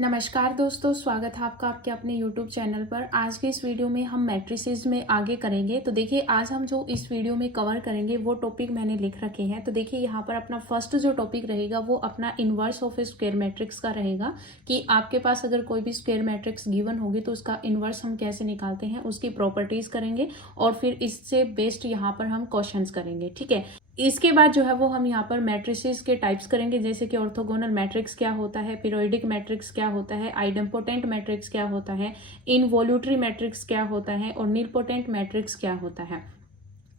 नमस्कार दोस्तों, स्वागत है आपका आपके अपने YouTube चैनल पर। आज के इस वीडियो में हम मैट्रिसेस में आगे करेंगे। तो देखिए, आज हम जो इस वीडियो में कवर करेंगे वो टॉपिक मैंने लिख रखे हैं। तो देखिए, यहाँ पर अपना फर्स्ट जो टॉपिक रहेगा वो अपना inverse of A square matrix का रहेगा कि आपके पास अगर कोई भी स्क्वायर मैट्रिक्स गिवन होगी तो उसका इन्वर्स हम कैसे निकालते हैं, उसकी प्रॉपर्टीज करेंगे और फिर इससे बेस्ड यहाँ पर हम क्वेश्चंस करेंगे। ठीक है, इसके बाद जो है वो हम यहाँ पर मैट्रिसेस के टाइप्स करेंगे, जैसे कि ऑर्थोगोनल मैट्रिक्स क्या होता है, पीरियोडिक मैट्रिक्स क्या होता है, आइडेम्पोटेंट मैट्रिक्स क्या होता है, इनवॉल्यूटरी मैट्रिक्स क्या होता है और नीलपोटेंट मैट्रिक्स क्या होता है।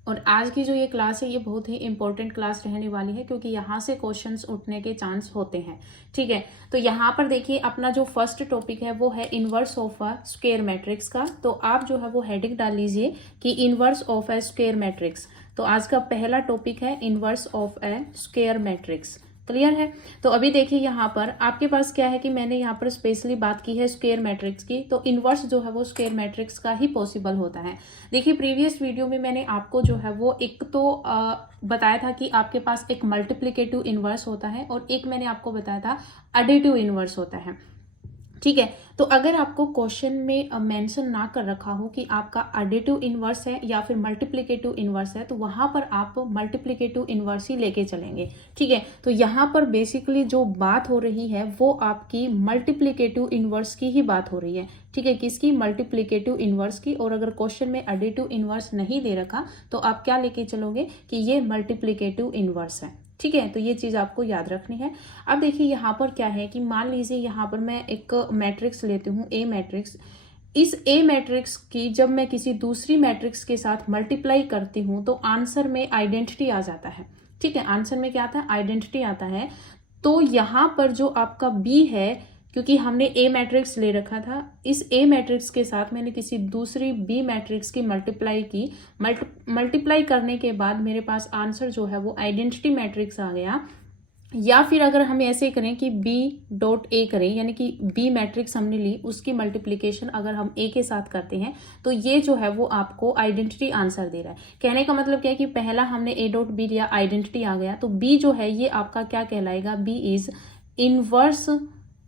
और आज की जो ये क्लास है ये बहुत ही इंपॉर्टेंट क्लास रहने वाली है क्योंकि यहाँ से क्वेश्चंस उठने के चांस होते हैं। ठीक है, तो यहाँ पर देखिए अपना जो फर्स्ट टॉपिक है वो है inverse of a square matrix का। तो आप जो है वो हेडिंग डाल लीजिए कि inverse of a square matrix. तो आज का पहला टॉपिक है inverse of a square matrix. Clear है? तो अभी देखिए यहाँ पर आपके पास क्या है कि मैंने यहाँ पर स्पेशली बात की है स्क्वायर मैट्रिक्स की। तो इनवर्स जो है वो स्क्वायर मैट्रिक्स का ही पॉसिबल होता है। देखिए, प्रीवियस वीडियो में मैंने आपको जो है वो एक तो बताया था कि आपके पास एक मल्टीप्लिकेटिव इनवर्स होता है और एक मैंने आपको बताया था एडिटिव इनवर्स होता है। ठीक है, तो अगर आपको क्वेश्चन में मेंशन ना कर रखा हो कि आपका एडिटिव इनवर्स है या फिर मल्टीप्लिकेटिव इनवर्स है तो वहां पर आप मल्टीप्लिकेटिव इनवर्स ही लेके चलेंगे। ठीक है, तो यहाँ पर बेसिकली जो बात हो रही है वो आपकी मल्टीप्लिकेटिव इनवर्स की ही बात हो रही है। ठीक है, किसकी? मल्टीप्लिकेटिव इनवर्स की। और अगर क्वेश्चन में एडिटिव इनवर्स नहीं दे रखा तो आप क्या लेके चलोगे कि ये मल्टीप्लिकेटिव इनवर्स है। ठीक है, तो ये चीज आपको याद रखनी है। अब देखिए यहाँ पर क्या है कि मान लीजिए यहाँ पर मैं एक मैट्रिक्स लेती हूँ, ए मैट्रिक्स। इस ए मैट्रिक्स की जब मैं किसी दूसरी मैट्रिक्स के साथ मल्टीप्लाई करती हूँ तो आंसर में आइडेंटिटी आ जाता है। ठीक है, आंसर में क्या आता है? आइडेंटिटी आता है। तो यहाँ पर जो आपका बी है, क्योंकि हमने ए मैट्रिक्स ले रखा था, इस ए मैट्रिक्स के साथ मैंने किसी दूसरी बी मैट्रिक्स की मल्टीप्लाई की। मल्टीप्लाई करने के बाद मेरे पास आंसर जो है वो आइडेंटिटी मैट्रिक्स आ गया। या फिर अगर हम ऐसे करें कि बी डॉट ए करें, यानी कि बी मैट्रिक्स हमने ली, उसकी मल्टीप्लिकेशन अगर हम ए के साथ करते हैं तो ये जो है वो आपको आइडेंटिटी आंसर दे रहा है। कहने का मतलब क्या है कि पहला हमने ए डॉट बी लिया, आइडेंटिटी आ गया, तो बी जो है ये आपका क्या कहलाएगा? बी इज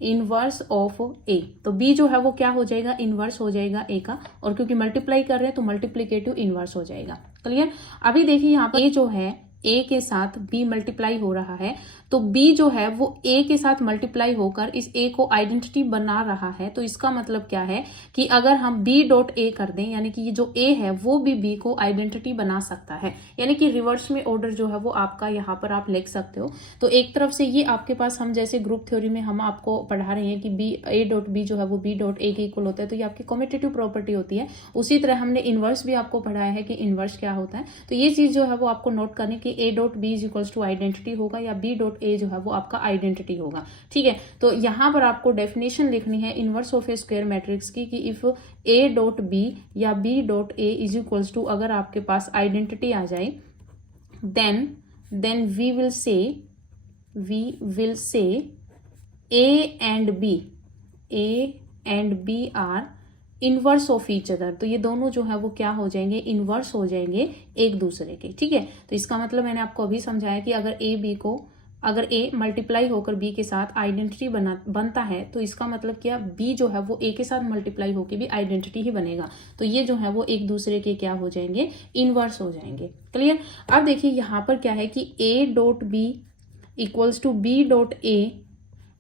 इनवर्स ऑफ ए। तो बी जो है वो क्या हो जाएगा? इनवर्स हो जाएगा ए का। और क्योंकि मल्टीप्लाई कर रहे हैं तो मल्टीप्लिकेटिव इनवर्स हो जाएगा। क्लियर? अभी देखिए यहाँ पर ए जो है ए के साथ बी मल्टीप्लाई हो रहा है, तो बी जो है वो ए के साथ मल्टीप्लाई होकर इस ए को आइडेंटिटी बना रहा है। तो इसका मतलब क्या है कि अगर हम बी डॉट ए कर दें, यानी कि ये जो ए है वो भी बी को आइडेंटिटी बना सकता है। यानी कि रिवर्स में ऑर्डर जो है वो आपका यहाँ पर आप लिख सकते हो। तो एक तरफ से ये आपके पास, हम जैसे ग्रुप थ्योरी में हम आपको पढ़ा रहे हैं कि बी ए डॉट बी जो है वो बी डॉट ए के इक्वल होता है, तो ये आपकी कम्यूटेटिव प्रॉपर्टी होती है। उसी तरह हमने इनवर्स भी आपको पढ़ाया है कि इनवर्स क्या होता है। तो ये चीज जो है वो आपको नोट करनी कि A dot B is equals to identity होगा या बी डॉट ए जो है वो आपका आइडेंटिटी होगा। ठीक है, तो यहां पर आपको डेफिनेशन लिखनी है inverse of A square matrix की कि इफ ए डॉट बी या B dot A is equals to, अगर आपके पास आइडेंटिटी आ जाए, then we will say A and B are inverse of each other. तो ये दोनों जो है वो क्या हो जाएंगे? इनवर्स हो जाएंगे एक दूसरे के। ठीक है, तो इसका मतलब मैंने आपको अभी समझाया कि अगर ए मल्टीप्लाई होकर बी के साथ आइडेंटिटी बनता है तो इसका मतलब क्या? बी जो है वो ए के साथ मल्टीप्लाई होकर भी आइडेंटिटी ही बनेगा। तो ये जो है वो एक दूसरे के क्या हो जाएंगे? इनवर्स हो जाएंगे। क्लियर? अब देखिए यहाँ पर क्या है कि A dot B equals to B dot A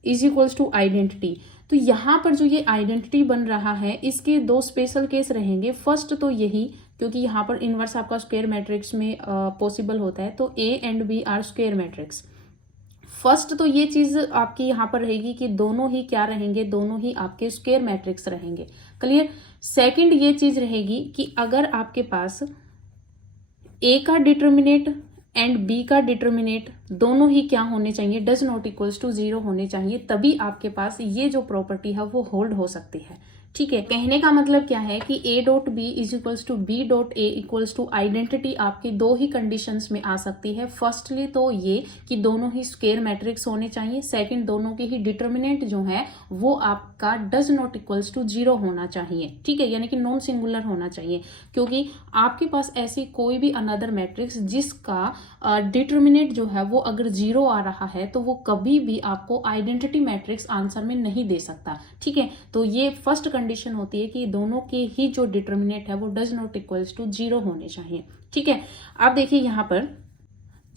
is equals to identity. तो यहाँ पर जो ये आइडेंटिटी बन रहा है इसके दो स्पेशल केस रहेंगे। फर्स्ट तो यही, क्योंकि यहाँ पर इनवर्स आपका स्क्वायर मैट्रिक्स में पॉसिबल होता है, तो A and B are square matrix. First तो ये चीज आपकी यहाँ पर रहेगी कि दोनों ही क्या रहेंगे? दोनों ही आपके स्क्वायर मैट्रिक्स रहेंगे। क्लियर? सेकंड ये चीज रहेगी कि अगर आपके पास ए का डिटर्मिनेट एंड बी का डिटर्मिनेट दोनों ही क्या होने चाहिए? डज नॉट इक्वल्स टू 0 होने चाहिए, तभी आपके पास ये जो प्रॉपर्टी है वो होल्ड हो सकती है। ठीक है, कहने का मतलब क्या है कि a dot B is equals to B dot A equals to identity आपकी दो ही कंडीशंस में आ सकती है। फर्स्टली तो ये कि दोनों ही स्क्वायर मैट्रिक्स होने चाहिए, सेकंड दोनों के ही डिटर्मिनेंट जो है वो आपका डज नॉट इक्वल्स टू 0 होना चाहिए। ठीक है, यानी कि नॉन सिंगुलर होना चाहिए, क्योंकि आपके पास ऐसी कोई भी अनदर मैट्रिक्स जिसका डिटर्मिनेंट जो है वो अगर 0 आ रहा है तो वो कभी भी आपको आइडेंटिटी मैट्रिक्स आंसर में नहीं दे सकता। ठीक है, तो ये फर्स्ट कंडीशन होती है कि दोनों के ही जो डिटर्मिनेंट है वो डज नॉट इक्वल्स टू 0 होने चाहिए। ठीक है, आप देखिए यहाँ पर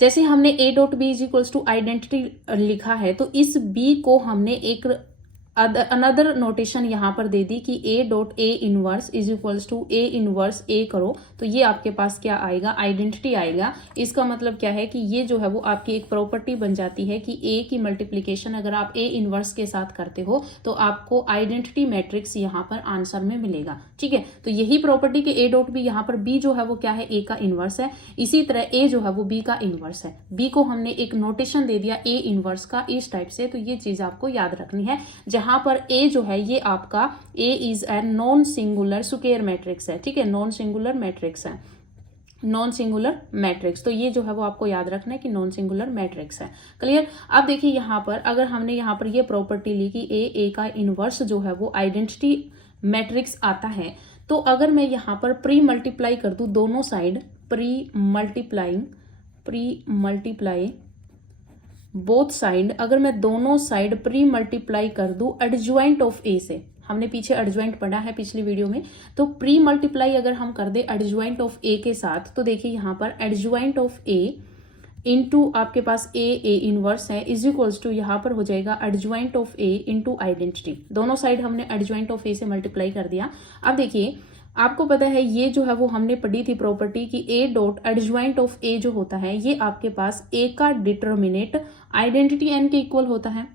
जैसे हमने a dot B is equals to identity लिखा है, तो इस b को हमने एक अनदर नोटेशन यहाँ पर दे दी कि a dot A inverse is equals to A inverse a करो, तो ये आपके पास क्या आएगा, आइडेंटिटी आएगा। इसका मतलब क्या है कि ये जो है वो आपकी एक प्रॉपर्टी बन जाती है कि a की मल्टीप्लीकेशन अगर आप a इनवर्स के साथ करते हो तो आपको आइडेंटिटी मैट्रिक्स यहाँ पर आंसर में मिलेगा। ठीक है, तो यही प्रॉपर्टी के a डॉट बी, यहाँ पर b जो है वो क्या है, a का इनवर्स है, इसी तरह a जो है वो b का इनवर्स है। b को हमने एक नोटेशन दे दिया a इनवर्स का इस टाइप से, तो ये चीज आपको याद रखनी है। जहां पर a जो है ये आपका a is a non singular square matrix है। ठीक है, नॉन सिंगुलर मैट्रिक्स है, नॉन सिंगुलर मैट्रिक्स, तो ये जो है वो आपको याद रखना है कि नॉन सिंगुलर मैट्रिक्स है। क्लियर। अब देखिए यहाँ पर अगर हमने यहाँ पर ये प्रॉपर्टी ली कि a का इनवर्स जो है वो आइडेंटिटी मैट्रिक्स आता है, तो अगर मैं यहाँ पर प्री मल्टीप्लाई कर दूं दोनों side, pre multiply both side, अगर मैं दोनों साइड प्री मल्टीप्लाई कर दूं एडज्वाइंट ऑफ ए से, हमने पीछे एडज्वाइंट पढ़ा है पिछली वीडियो में, तो प्री मल्टीप्लाई अगर हम कर दे एडज्वाइंट ऑफ ए के साथ, तो देखिए यहाँ पर एडज्वाइंट ऑफ ए इनटू आपके पास ए इनवर्स है इज इक्वल्स टू यहाँ पर हो जाएगा adjoint of A into identity. दोनों साइड हमने एडज्वाइंट ऑफ ए से मल्टीप्लाई कर दिया। अब देखिए आपको पता है ये जो है वो हमने पढ़ी थी प्रॉपर्टी कि a dot adjoint of a जो होता है ये आपके पास a का डिटर्मिनेट आइडेंटिटी n के इक्वल होता है।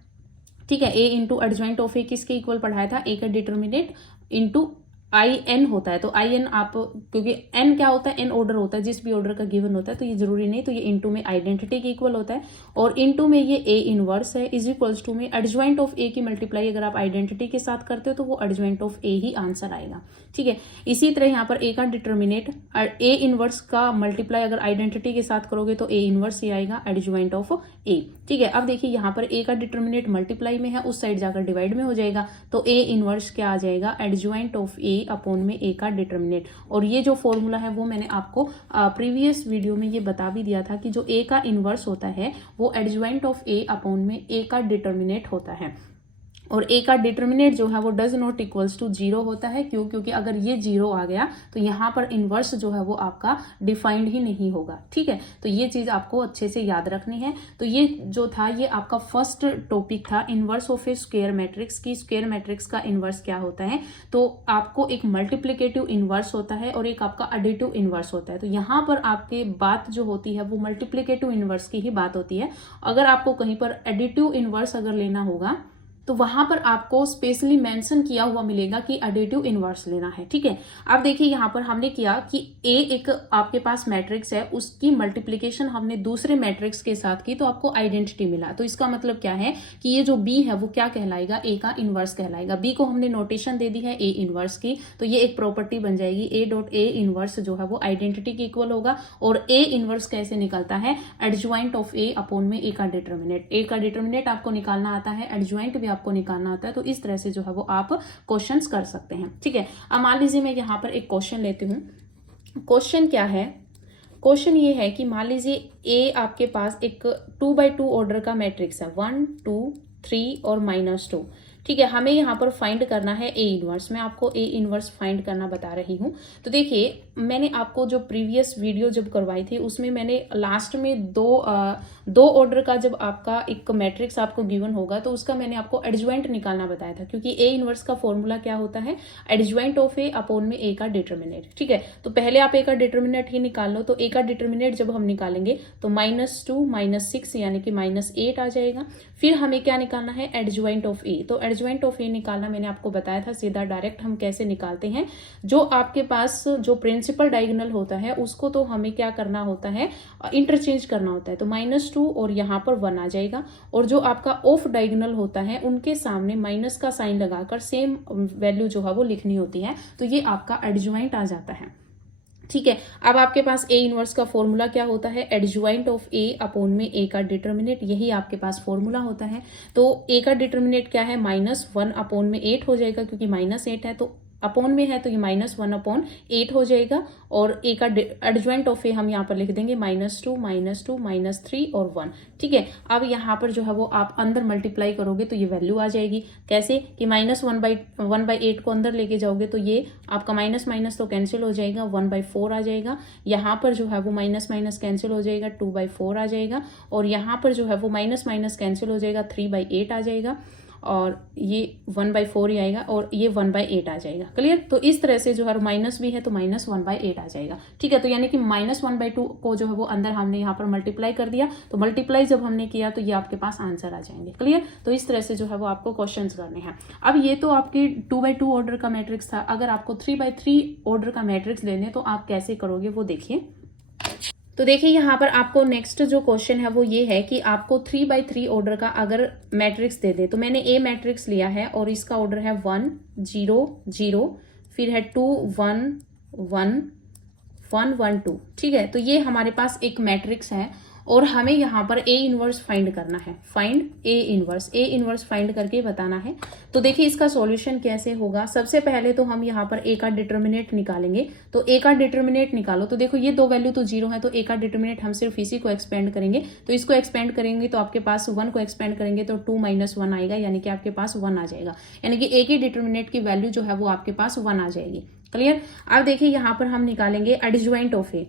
ठीक है, a into adjoint of a किसके इक्वल पढ़ाया था, a का डिटर्मिनेट इंटू आई एन होता है। तो आई एन आप, क्योंकि एन क्या होता है, एन ऑर्डर होता है, जिस भी ऑर्डर का गिवन होता है, तो ये जरूरी नहीं, तो ये इनटू में आइडेंटिटी के इक्वल होता है, और इनटू में ये ए इनवर्स है इज इक्वल्स टू में एडज्वाइंट ऑफ ए की मल्टीप्लाई अगर आप आइडेंटिटी के साथ करते हो तो वो adjoint of A he answer आएगा। ठीक है, इसी तरह यहाँ पर ए का डिटर्मिनेट ए इनवर्स का मल्टीप्लाई अगर आइडेंटिटी के साथ करोगे तो ए इनवर्स ही आएगा एडज्वाइंट ऑफ ए। ठीक है, अब देखिए यहाँ पर ए का डिटर्मिनेट मल्टीप्लाई में है, उस साइड जाकर डिवाइड में हो जाएगा, तो ए इनवर्स क्या आ जाएगा, एडज्वाइंट ऑफ ए अपॉन में ए का डिटर्मिनेट। और ये जो फॉर्मूला है वो मैंने आपको प्रीवियस वीडियो में ये बता भी दिया था कि जो ए का इनवर्स होता है वो एडज्वाइंट ऑफ ए अपॉन में ए का डिटर्मिनेट होता है, और ए का डिटर्मिनेट जो है वो डज नॉट इक्वल्स टू 0 होता है। क्यों, क्योंकि अगर ये 0 आ गया तो यहाँ पर इनवर्स जो है वो आपका डिफाइंड ही नहीं होगा। ठीक है, तो ये चीज आपको अच्छे से याद रखनी है। तो ये जो था ये आपका फर्स्ट टॉपिक था inverse of A square matrix की, स्क्वायर मैट्रिक्स का इनवर्स क्या होता है। तो आपको एक मल्टीप्लिकेटिव इनवर्स होता है और एक आपका एडिटिव इनवर्स होता है। तो यहाँ पर आपके बात जो होती है वो मल्टीप्लिकेटिव इनवर्स की ही बात होती है। अगर आपको कहीं पर एडिटिव इनवर्स अगर लेना होगा तो वहां पर आपको स्पेशली मेंशन किया हुआ मिलेगा कि एडिटिव इनवर्स लेना है। ठीक है, अब देखिए यहाँ पर हमने किया कि ए एक आपके पास मैट्रिक्स है, उसकी मल्टीप्लिकेशन हमने दूसरे मैट्रिक्स के साथ की तो आपको आइडेंटिटी मिला। तो इसका मतलब क्या है कि ये जो बी है वो क्या कहलाएगा, ए का इनवर्स कहलाएगा। बी को हमने नोटेशन दे दी है ए इनवर्स की, तो ये एक प्रॉपर्टी बन जाएगी ए डॉट ए इनवर्स जो है वो आइडेंटिटी के इक्वल होगा। और ए इनवर्स कैसे निकलता है, एडज्वाइंट ऑफ ए अपॉन में ए का डिटर्मिनेट। ए का डिटर्मिनेट आपको निकालना आता है, एडज्वाइंट भी आपको निकालना आता है, तो इस तरह से जो है वो आप क्वेश्चंस कर सकते हैं। ठीक है, अब मान लीजिए मैं यहाँ पर एक क्वेश्चन लेती हूँ। क्वेश्चन क्या है, क्वेश्चन ये है कि मान लीजिए ए आपके पास एक 2x2 ऑर्डर का मैट्रिक्स है, 1 2 3 और -2। ठीक है, हमें यहाँ पर फाइंड करना है ए इनवर्स। मैं आपको ए इनवर्स फाइंड करना बता रही हूँ। तो देखिए मैंने आपको जो प्रीवियस वीडियो जब करवाई थी उसमें मैंने लास्ट में दो ऑर्डर का जब आपका एक मैट्रिक्स आपको गिवन होगा तो उसका मैंने आपको एडज्वाइंट निकालना बताया था, क्योंकि ए इनवर्स का फॉर्मूला क्या होता है, एडज्वाइंट ऑफ ए अपॉन में ए का डिटर्मिनेट। ठीक है, तो पहले आप ए का डिटर्मिनेट ही निकाल लो। तो ए का डिटर्मिनेट जब हम निकालेंगे तो -2 -6 यानी कि -8 आ जाएगा। फिर हमें क्या निकालना है, एडज्वाइंट ऑफ ए। तो एडजॉइंट ऑफ ए निकालना मैंने आपको बताया था, सीधा डायरेक्ट हम कैसे निकालते हैं। जो आपके पास जो प्रिंसिपल डायगोनल होता है उसको तो हमें क्या करना होता है, इंटरचेंज करना होता है। तो -2 और यहाँ पर 1 आ जाएगा, और जो आपका ऑफ डायगोनल होता है उनके सामने माइनस का साइन लगाकर सेम वैल्यू जो है वो लिखनी होती है। तो ये आपका एडजॉइंट आ जाता है। ठीक है, अब आपके पास ए इनवर्स का फॉर्मूला क्या होता है, एडजॉइंट ऑफ ए अपॉन में ए का डिटर्मिनेट, यही आपके पास फॉर्मूला होता है। तो ए का डिटर्मिनेट क्या है, -1 अपॉन में 8 हो जाएगा, क्योंकि -8 है तो अपॉन में है तो ये -1 अपॉन 8 हो जाएगा। और ए का एडजॉइंट ऑफ ए हम यहाँ पर लिख देंगे -2 -3 और 1। ठीक है, अब यहाँ पर जो है वो आप अंदर मल्टीप्लाई करोगे तो ये वैल्यू आ जाएगी। कैसे कि -1/8 को अंदर लेके जाओगे तो ये आपका माइनस माइनस तो कैंसिल हो जाएगा, 1/4 आ जाएगा। यहाँ पर जो है वो माइनस माइनस कैंसिल हो जाएगा, 2/4 आ जाएगा। और यहाँ पर जो है वो माइनस माइनस कैंसिल हो जाएगा, 3/8 आ जाएगा। और ये 1/4 ही आएगा, और ये 1/8 आ जाएगा। क्लियर। तो इस तरह से जो है माइनस भी है तो -1/8 आ जाएगा। ठीक है, तो यानी कि -1/2 को जो है वो अंदर हमने यहाँ पर मल्टीप्लाई कर दिया। तो मल्टीप्लाई जब हमने किया तो ये आपके पास आंसर आ जाएंगे। क्लियर। तो इस तरह से जो है वो आपको क्वेश्चन करने हैं। अब ये तो आपकी 2/2 ऑर्डर का मैट्रिक्स था। अगर आपको 3/3 ऑर्डर का मैट्रिक्स लेने तो आप कैसे करोगे वो देखिए। तो देखिए यहाँ पर आपको नेक्स्ट जो क्वेश्चन है वो ये है कि आपको 3/3 ऑर्डर का अगर मैट्रिक्स दे दे, तो मैंने ए मैट्रिक्स लिया है और इसका ऑर्डर है 1 0 0, फिर है 2 1 1 1 1 2। ठीक है, तो ये हमारे पास एक मैट्रिक्स है और हमें यहाँ पर ए इनवर्स फाइंड करना है। फाइंड ए इनवर्स फाइंड करके बताना है। तो देखिए इसका सॉल्यूशन कैसे होगा। सबसे पहले तो हम यहाँ पर ए का डिटर्मिनेट निकालेंगे। तो ए का डिटर्मिनेट निकालो, तो देखो ये दो वैल्यू तो 0 है, तो ए का डिटर्मिनेट हम सिर्फ इसी को एक्सपेंड करेंगे। तो इसको एक्सपेंड करेंगे तो आपके पास 1 को एक्सपेंड करेंगे तो 2 - 1 आएगा, यानी कि आपके पास 1 आ जाएगा। यानी कि ए के डिटर्मिनेट की वैल्यू जो है वो आपके पास 1 आ जाएगी। क्लियर। अब देखिए यहाँ पर हम निकालेंगे एडजॉइंट ऑफ ए।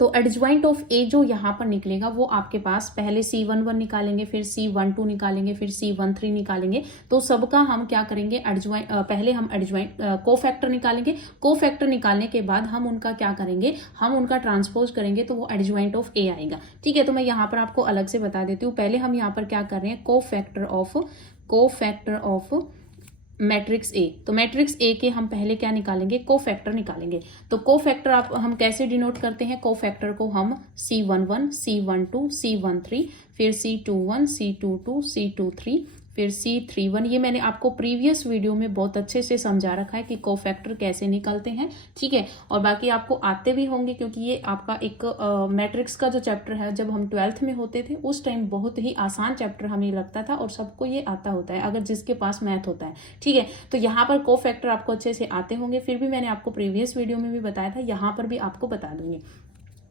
तो एडजॉइंट ऑफ ए जो यहाँ पर निकलेगा वो आपके पास पहले C11 निकालेंगे, फिर C12 निकालेंगे, फिर C13 निकालेंगे। तो सबका हम क्या करेंगे, पहले हम एडजॉइंट कोफैक्टर निकालेंगे। कोफैक्टर निकालने के बाद हम उनका क्या करेंगे, हम उनका ट्रांसपोज करेंगे तो वो एडजॉइंट ऑफ ए आएगा। ठीक है, तो मैं यहाँ पर आपको अलग से बता देती हूँ। पहले हम यहाँ पर क्या कर रहे हैं, कोफैक्टर ऑफ मैट्रिक्स ए। तो मैट्रिक्स ए के हम पहले क्या निकालेंगे, कोफैक्टर निकालेंगे। तो कोफैक्टर आप हम कैसे डिनोट करते हैं, कोफैक्टर को हम C11 C12 C13, फिर C21 C22 C23, फिर C31। ये मैंने आपको प्रीवियस वीडियो में बहुत अच्छे से समझा रखा है कि कोफैक्टर कैसे निकलते हैं। ठीक है, और बाकी आपको आते भी होंगे, क्योंकि ये आपका एक मैट्रिक्स का जो चैप्टर है जब हम 12th में होते थे उस टाइम बहुत ही आसान चैप्टर हमें लगता था, और सबको ये आता होता है अगर जिसके पास मैथ होता है। ठीक है, तो यहाँ पर कोफैक्टर आपको अच्छे से आते होंगे, फिर भी मैंने आपको प्रीवियस वीडियो में भी बताया था, यहाँ पर भी आपको बता दूंगी।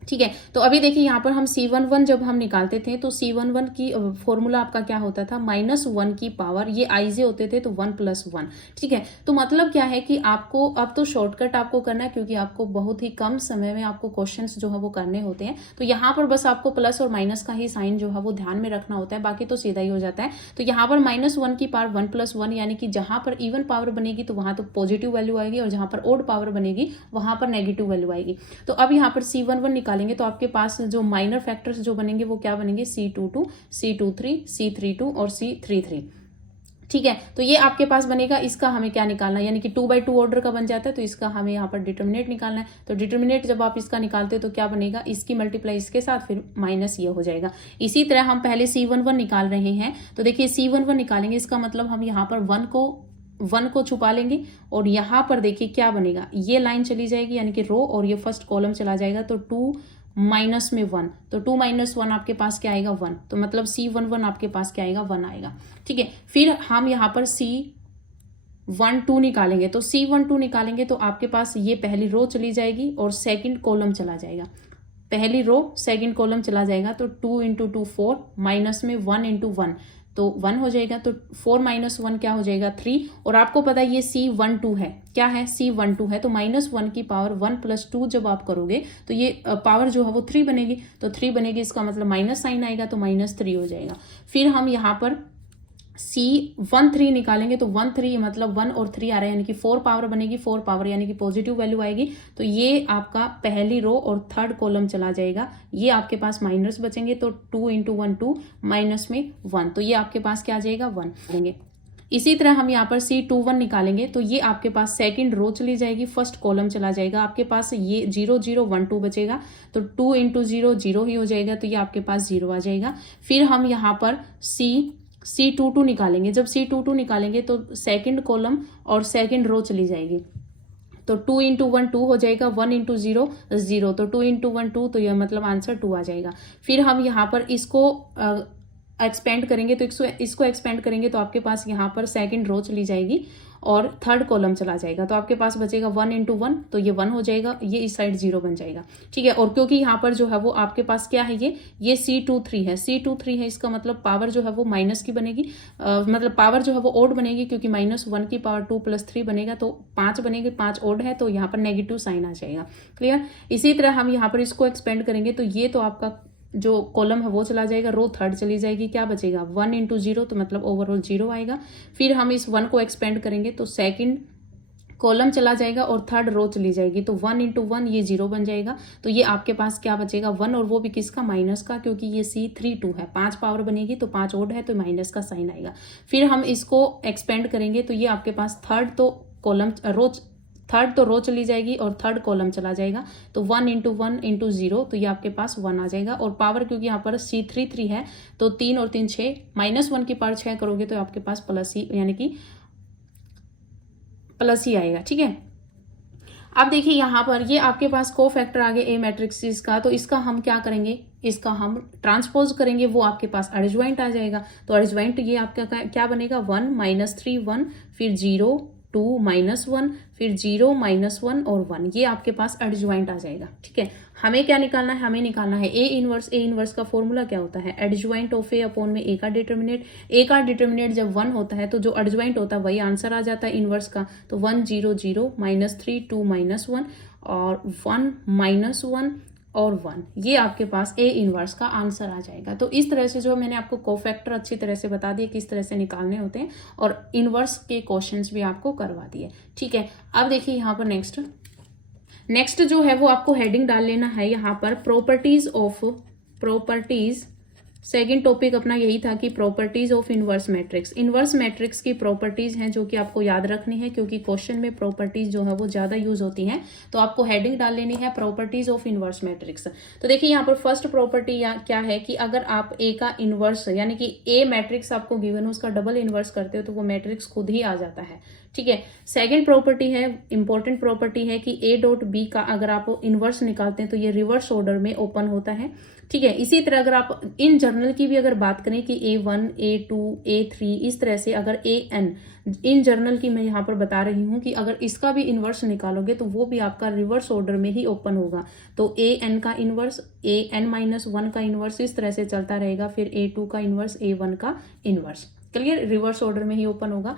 ठीक है, तो अभी देखिए यहाँ पर हम C11 जब हम निकालते थे तो C11 की फॉर्मूला आपका क्या होता था, -1 की पावर, ये आईजे होते थे तो 1 + 1। ठीक है, तो मतलब क्या है कि आपको अब तो शॉर्टकट आपको करना है, क्योंकि आपको बहुत ही कम समय में आपको क्वेश्चंस जो है वो करने होते हैं। तो यहाँ पर बस आपको प्लस और माइनस का ही साइन जो है वो ध्यान में रखना होता है, बाकी तो सीधा ही हो जाता है। तो यहाँ पर -1 की पावर 1 + 1, यानी कि जहाँ पर इवन पावर बनेगी तो वहां तो पॉजिटिव वैल्यू आएगी, और जहाँ पर ओड पावर बनेगी वहां पर नेगेटिव वैल्यू आएगी। तो अब यहाँ पर C11 निकालेंगे तो आपके पास जो माइनर फैक्टर्स जो बनेंगे वो क्या बनेंगे, C22 C23 C32 और C33। ठीक है, तो ये आपके पास बनेगा। इसका हमें क्या निकालना है, यानी कि 2/2 ऑर्डर का बन जाता है, तो इसका हमें यहाँ पर डिटर्मिनेट निकालना है। तो डिटर्मिनेट जब आप इसका निकालते हो तो क्या बनेगा, इसकी मल्टीप्लाई इसके साथ, फिर माइनस ये हो जाएगा। इसी तरह हम पहले C11 निकाल रहे हैं, तो देखिए C11 निकालेंगे, इसका मतलब हम यहाँ पर 1 को छुपा लेंगे, और यहाँ पर देखिए क्या बनेगा, ये लाइन चली जाएगी यानी कि रो, और ये फर्स्ट कॉलम चला जाएगा। तो 2 - 1, तो 2 - 1 आपके पास क्या आएगा, 1। तो मतलब C11 आपके पास क्या आएगा, 1 आएगा। ठीक है, फिर हम यहाँ पर C12 निकालेंगे। तो C12 निकालेंगे तो आपके पास ये पहली रो चली जाएगी और सेकंड कॉलम चला जाएगा। पहली रो सेकंड कॉलम चला जाएगा, तो 2 × 2 4, माइनस में 1 × 1 तो 1 हो जाएगा। तो 4 - 1 क्या हो जाएगा, 3। और आपको पता है ये C12 है, क्या है, C12 है। तो -1 की पावर 1 + 2 जब आप करोगे तो ये पावर जो है वो 3 बनेगी। तो 3 बनेगी, इसका मतलब माइनस साइन आएगा, तो -3 हो जाएगा। फिर हम यहाँ पर C13 निकालेंगे, तो 13 मतलब 1 और 3 आ रहा है, यानी कि 4 पावर बनेगी। 4 पावर यानी कि पॉजिटिव वैल्यू आएगी। तो ये आपका पहली रो और थर्ड कॉलम चला जाएगा, ये आपके पास माइनस बचेंगे। तो 2 × 1 2, माइनस में 1, तो ये आपके पास क्या आ जाएगा, 1 देंगे। इसी तरह हम यहाँ पर C21 निकालेंगे तो ये आपके पास सेकंड रो चली जाएगी, फर्स्ट कॉलम चला जाएगा, आपके पास ये 0 0 1 2 बचेगा, तो 2 इंटू 0 0 ही हो जाएगा, तो ये आपके पास 0 आ जाएगा। फिर हम यहाँ पर C22 निकालेंगे, जब C22 निकालेंगे तो सेकंड कॉलम और सेकंड रो चली जाएगी, तो 2 इंटू 1 2 हो जाएगा, 1 इंटू 0 0, तो 2 इंटू 1 2, तो यह मतलब आंसर 2 आ जाएगा। फिर हम यहाँ पर इसको एक्सपेंड करेंगे, तो इसको एक्सपेंड करेंगे तो आपके पास यहाँ पर सेकंड रो चली जाएगी और थर्ड कॉलम चला जाएगा, तो आपके पास बचेगा 1 इंटू 1, तो ये 1 हो जाएगा, ये इस साइड 0 बन जाएगा, ठीक है। और क्योंकि यहाँ पर जो है वो आपके पास क्या है, ये C23 है, C23 है, इसका मतलब पावर जो है वो माइनस की बनेगी, मतलब पावर जो है वो ओड बनेगी, क्योंकि -1 की पावर 2 + 3 बनेगा, तो 5 बनेगी, 5 ओड है, तो यहाँ पर नेगेटिव साइन आ जाएगा। क्लियर। इसी तरह हम यहाँ पर इसको एक्सपेंड करेंगे तो ये तो आपका जो कॉलम है वो चला जाएगा, रो थर्ड चली जाएगी, क्या बचेगा 1 इंटू 0, तो मतलब ओवरऑल 0 आएगा। फिर हम इस 1 को एक्सपेंड करेंगे तो सेकंड कॉलम चला जाएगा और थर्ड रो चली जाएगी, तो 1 इंटू 1 ये 0 बन जाएगा, तो ये आपके पास क्या बचेगा 1, और वो भी किसका, माइनस का, क्योंकि ये C32 है, 5 पावर बनेगी तो 5 ओड है, तो माइनस का साइन आएगा। फिर हम इसको एक्सपेंड करेंगे तो ये आपके पास थर्ड तो रो चली जाएगी और थर्ड कॉलम चला जाएगा, तो 1 इंटू 1 इंटू 0, तो ये आपके पास 1 आ जाएगा। और पावर क्योंकि यहाँ पर C33 है, तो 3 और 3 6, -1 की पावर 6 करोगे तो आपके पास प्लस ही, यानी कि प्लस ही आएगा, ठीक है। अब देखिए यहाँ पर ये आपके पास को फैक्टर आ गया ए मैट्रिक्स का, तो इसका हम क्या करेंगे, इसका हम ट्रांसपोज करेंगे, वो आपके पास एडजॉइंट आ जाएगा। तो एडजॉइंट ये आपका क्या बनेगा, 1 -3 1, फिर 0 2 -1, फिर 0 -1 और 1, ये आपके पास एडजॉइंट आ जाएगा, ठीक है। हमें क्या निकालना है, हमें निकालना है ए इनवर्स का फॉर्मूला क्या होता है, एडजॉइंट ऑफ ए अपॉन में ए का डिटर्मिनेट। ए का डिटर्मिनेट जब 1 होता है तो जो एडजॉइंट होता है वही आंसर आ जाता है इनवर्स का, तो 1 0 0 -3 2 -1 और 1 -1 और 1, ये आपके पास ए इनवर्स का आंसर आ जाएगा। तो इस तरह से जो मैंने आपको कोफैक्टर अच्छी तरह से बता दिए किस तरह से निकालने होते हैं, और इनवर्स के क्वेश्चंस भी आपको करवा दिए, ठीक है। अब देखिए यहाँ पर नेक्स्ट जो है वो आपको हेडिंग डाल लेना है यहाँ पर, प्रॉपर्टीज। सेकंड टॉपिक अपना यही था कि properties of inverse matrix. Inverse matrix की प्रॉपर्टीज हैं जो कि आपको याद रखनी है, क्योंकि क्वेश्चन में प्रॉपर्टीज जो है वो ज्यादा यूज होती हैं, तो आपको हेडिंग डाल लेनी है प्रॉपर्टीज ऑफ इनवर्स मैट्रिक्स। तो देखिए यहाँ पर फर्स्ट प्रॉपर्टी क्या है कि अगर आप ए का इनवर्स, यानी कि ए मैट्रिक्स आपको गिवन हो, उसका डबल इनवर्स करते हो तो वो मैट्रिक्स खुद ही आ जाता है, ठीक है। सेकंड प्रॉपर्टी है, इंपॉर्टेंट प्रॉपर्टी है कि ए डॉट बी का अगर आप इनवर्स निकालते हैं तो ये रिवर्स ऑर्डर में ओपन होता है, ठीक है। इसी तरह अगर आप इन जनरल की भी अगर बात करें कि A1 A2 A3 इस तरह से, अगर AN इन जनरल की मैं यहाँ पर बता रही हूँ कि अगर इसका भी इनवर्स निकालोगे तो वो भी आपका रिवर्स ऑर्डर में ही ओपन होगा, तो AN का इनवर्स, AN-1 का इनवर्स, इस तरह से चलता रहेगा, फिर A2 का इनवर्स, A1 का इनवर्स, क्लियर, रिवर्स ऑर्डर में ही ओपन होगा।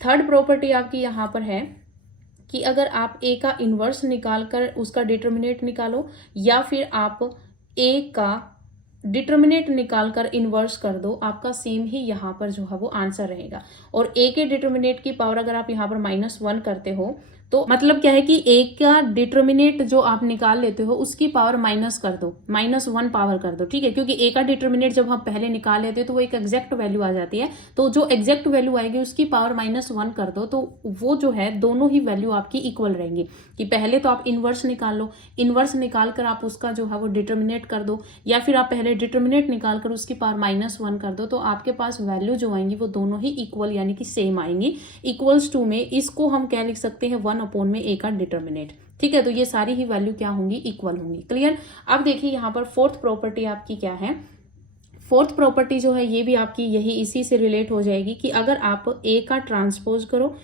थर्ड प्रॉपर्टी आपकी यहाँ पर है कि अगर आप ए का इनवर्स निकालकर उसका डिटर्मिनेट निकालो, या फिर आप ए का डिटर्मिनेट निकालकर इनवर्स कर दो, आपका सेम ही यहाँ पर जो है वो आंसर रहेगा। और ए के डिटर्मिनेट की पावर अगर आप यहाँ पर -1 करते हो तो मतलब क्या है कि ए का डिटर्मिनेट जो आप निकाल लेते हो उसकी पावर माइनस कर दो, -1 पावर कर दो, ठीक है। क्योंकि ए का डिटर्मिनेट जब हम पहले निकाल लेते हैं तो वो एक एग्जैक्ट वैल्यू आ जाती है, तो जो एग्जैक्ट वैल्यू आएगी उसकी पावर -1 कर दो, तो वो जो है दोनों ही वैल्यू आपकी इक्वल रहेंगी। कि पहले तो आप इनवर्स निकाल लो, इनवर्स निकाल कर आप उसका जो है वो डिटर्मिनेट कर दो, या फिर आप पहले डिटर्मिनेट निकाल कर उसकी पावर -1 कर दो, तो आपके पास वैल्यू जो आएंगी वो दोनों ही इक्वल यानी कि सेम आएंगी। इक्वल्स टू में इसको हम क्या लिख सकते हैं, 1 अपॉन में ए का डिटर्मिनेट, ठीक है। तो ये सारी ही वैल्यू क्या होंगी, इक्वल होंगी, क्लियर। अब देखिए यहाँ पर फोर्थ प्रॉपर्टी आपकी क्या है, फोर्थ प्रॉपर्टी जो है ये भी आपकी यही इसी से रिलेट हो जाएगी कि अगर आप ए का ट्रांसपोज करो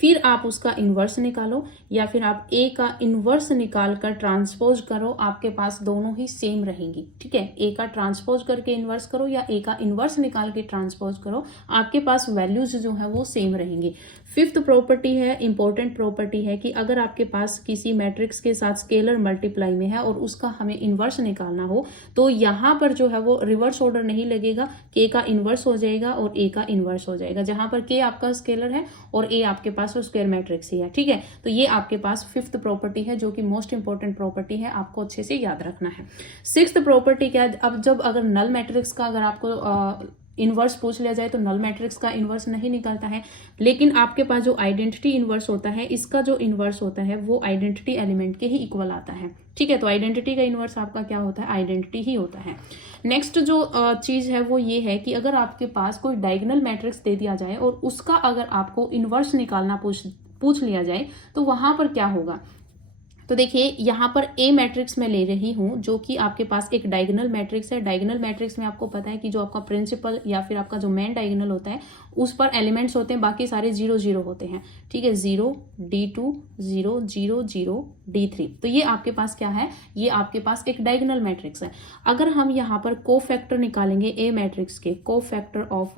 फिर आप उसका इन्वर्स निकालो, या फिर आप ए का इन्वर्स निकाल कर ट्रांसपोज करो, आपके पास दोनों ही सेम रहेंगी, ठीक है। ए का ट्रांसपोज करके इन्वर्स करो या ए का इन्वर्स निकाल के ट्रांसपोज करो, आपके पास वैल्यूज जो है वो सेम रहेंगी। फिफ्थ प्रॉपर्टी है, इंपॉर्टेंट प्रॉपर्टी है कि अगर आपके पास किसी मैट्रिक्स के साथ स्केलर मल्टीप्लाई में है और उसका हमें इन्वर्स निकालना हो तो यहाँ पर जो है वो रिवर्स ऑर्डर नहीं लगेगा, के का इन्वर्स हो जाएगा और ए का इन्वर्स हो जाएगा, जहां पर के आपका स्केलर है और ए आपके पास स्क्वायर मैट्रिक्स ही है, ठीक है। तो ये आपके पास फिफ्थ प्रॉपर्टी है जो कि मोस्ट इंपॉर्टेंट प्रॉपर्टी है, आपको अच्छे से याद रखना है। सिक्स्थ प्रॉपर्टी क्या है, अब जब अगर नल मैट्रिक्स का अगर आपको इन्वर्स पूछ लिया जाए तो नल मैट्रिक्स का इन्वर्स नहीं निकलता है, लेकिन आपके पास जो आइडेंटिटी इन्वर्स होता है, इसका जो इन्वर्स होता है वो आइडेंटिटी एलिमेंट के ही इक्वल आता है। ठीक है, तो आइडेंटिटी का इन्वर्स आपका क्या होता है, आइडेंटिटी ही होता है। नेक्स्ट जो चीज है वो ये है कि अगर आपके पास कोई डायगोनल मैट्रिक्स दे दिया जाए और उसका अगर आपको इन्वर्स निकालना पूछ लिया जाए तो वहां पर क्या होगा। तो देखिए यहाँ पर ए मैट्रिक्स मैं ले रही हूँ जो कि आपके पास एक डायगोनल मैट्रिक्स है। डायगोनल मैट्रिक्स में आपको पता है कि जो आपका प्रिंसिपल या फिर आपका जो मेन डायगोनल होता है उस पर एलिमेंट्स होते हैं, बाकी सारे 0 0 होते हैं। ठीक है, 0 D2 0 0 0 D3। तो ये आपके पास क्या है, ये आपके पास एक डायगोनल मैट्रिक्स है। अगर हम यहाँ पर कोफैक्टर निकालेंगे ए मैट्रिक्स के, कोफैक्टर ऑफ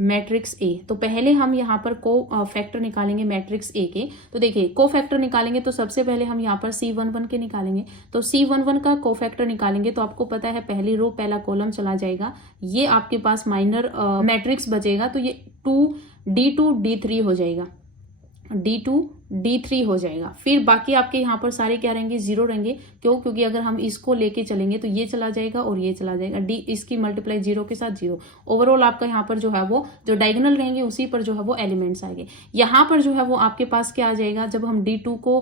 मैट्रिक्स ए, तो पहले हम यहाँ पर को फैक्टर निकालेंगे मैट्रिक्स ए के। तो देखिए को फैक्टर निकालेंगे तो सबसे पहले हम यहाँ पर C11 के निकालेंगे। तो C11 का को फैक्टर निकालेंगे तो आपको पता है पहली रो पहला कॉलम चला जाएगा, ये आपके पास माइनर मैट्रिक्स बचेगा, तो ये 2D2 D3 हो जाएगा, D2 D3 हो जाएगा। फिर बाकी आपके यहाँ पर सारे क्या रहेंगे, 0 रहेंगे। क्यों, क्योंकि अगर हम इसको लेके चलेंगे तो ये चला जाएगा और ये चला जाएगा, डी इसकी मल्टीप्लाई 0 के साथ 0। ओवरऑल आपका यहाँ पर जो है वो जो डायगोनल रहेंगे उसी पर जो है वो एलिमेंट्स आएंगे। यहाँ पर जो है वो आपके पास क्या आ जाएगा, जब हम D2 को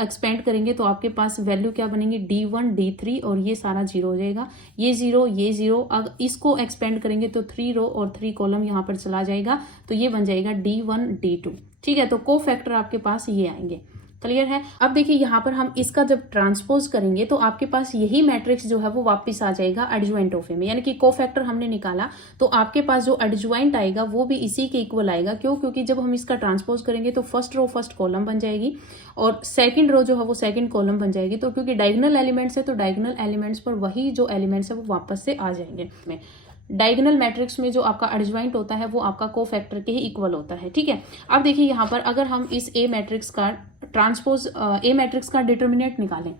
एक्सपेंड करेंगे तो आपके पास वैल्यू क्या बनेंगी, D1 D3 और ये सारा 0 हो जाएगा, ये 0 ये 0। अगर इसको एक्सपेंड करेंगे तो 3 रो और 3 कॉलम यहाँ पर चला जाएगा, तो ये बन जाएगा D1 D2। ठीक है, तो को फैक्टर आपके पास ये आएंगे। क्लियर है। अब देखिए यहाँ पर हम इसका जब ट्रांसपोज करेंगे तो आपके पास यही मैट्रिक्स जो है वो वापस आ जाएगा एडज्वाइंट ऑफ ए में, यानी कि को फैक्टर हमने निकाला तो आपके पास जो एडज्वाइंट आएगा वो भी इसी के इक्वल आएगा। क्यों, क्योंकि जब हम इसका ट्रांसपोज करेंगे तो फर्स्ट रो फर्स्ट कॉलम बन जाएगी और सेकंड रो जो है वो सेकंड कॉलम बन जाएगी। तो क्योंकि डायगोनल एलिमेंट्स है तो डायगोनल एलिमेंट्स पर वही जो एलिमेंट्स है वो वापस से आ जाएंगे। डायगोनल मैट्रिक्स में जो आपका एडज्वाइंट होता है वो आपका को फैक्टर के ही इक्वल होता है। ठीक है, अब देखिए यहाँ पर अगर हम इस ए मैट्रिक्स का ट्रांसपोज ए मैट्रिक्स का डिटर्मिनेंट निकालें,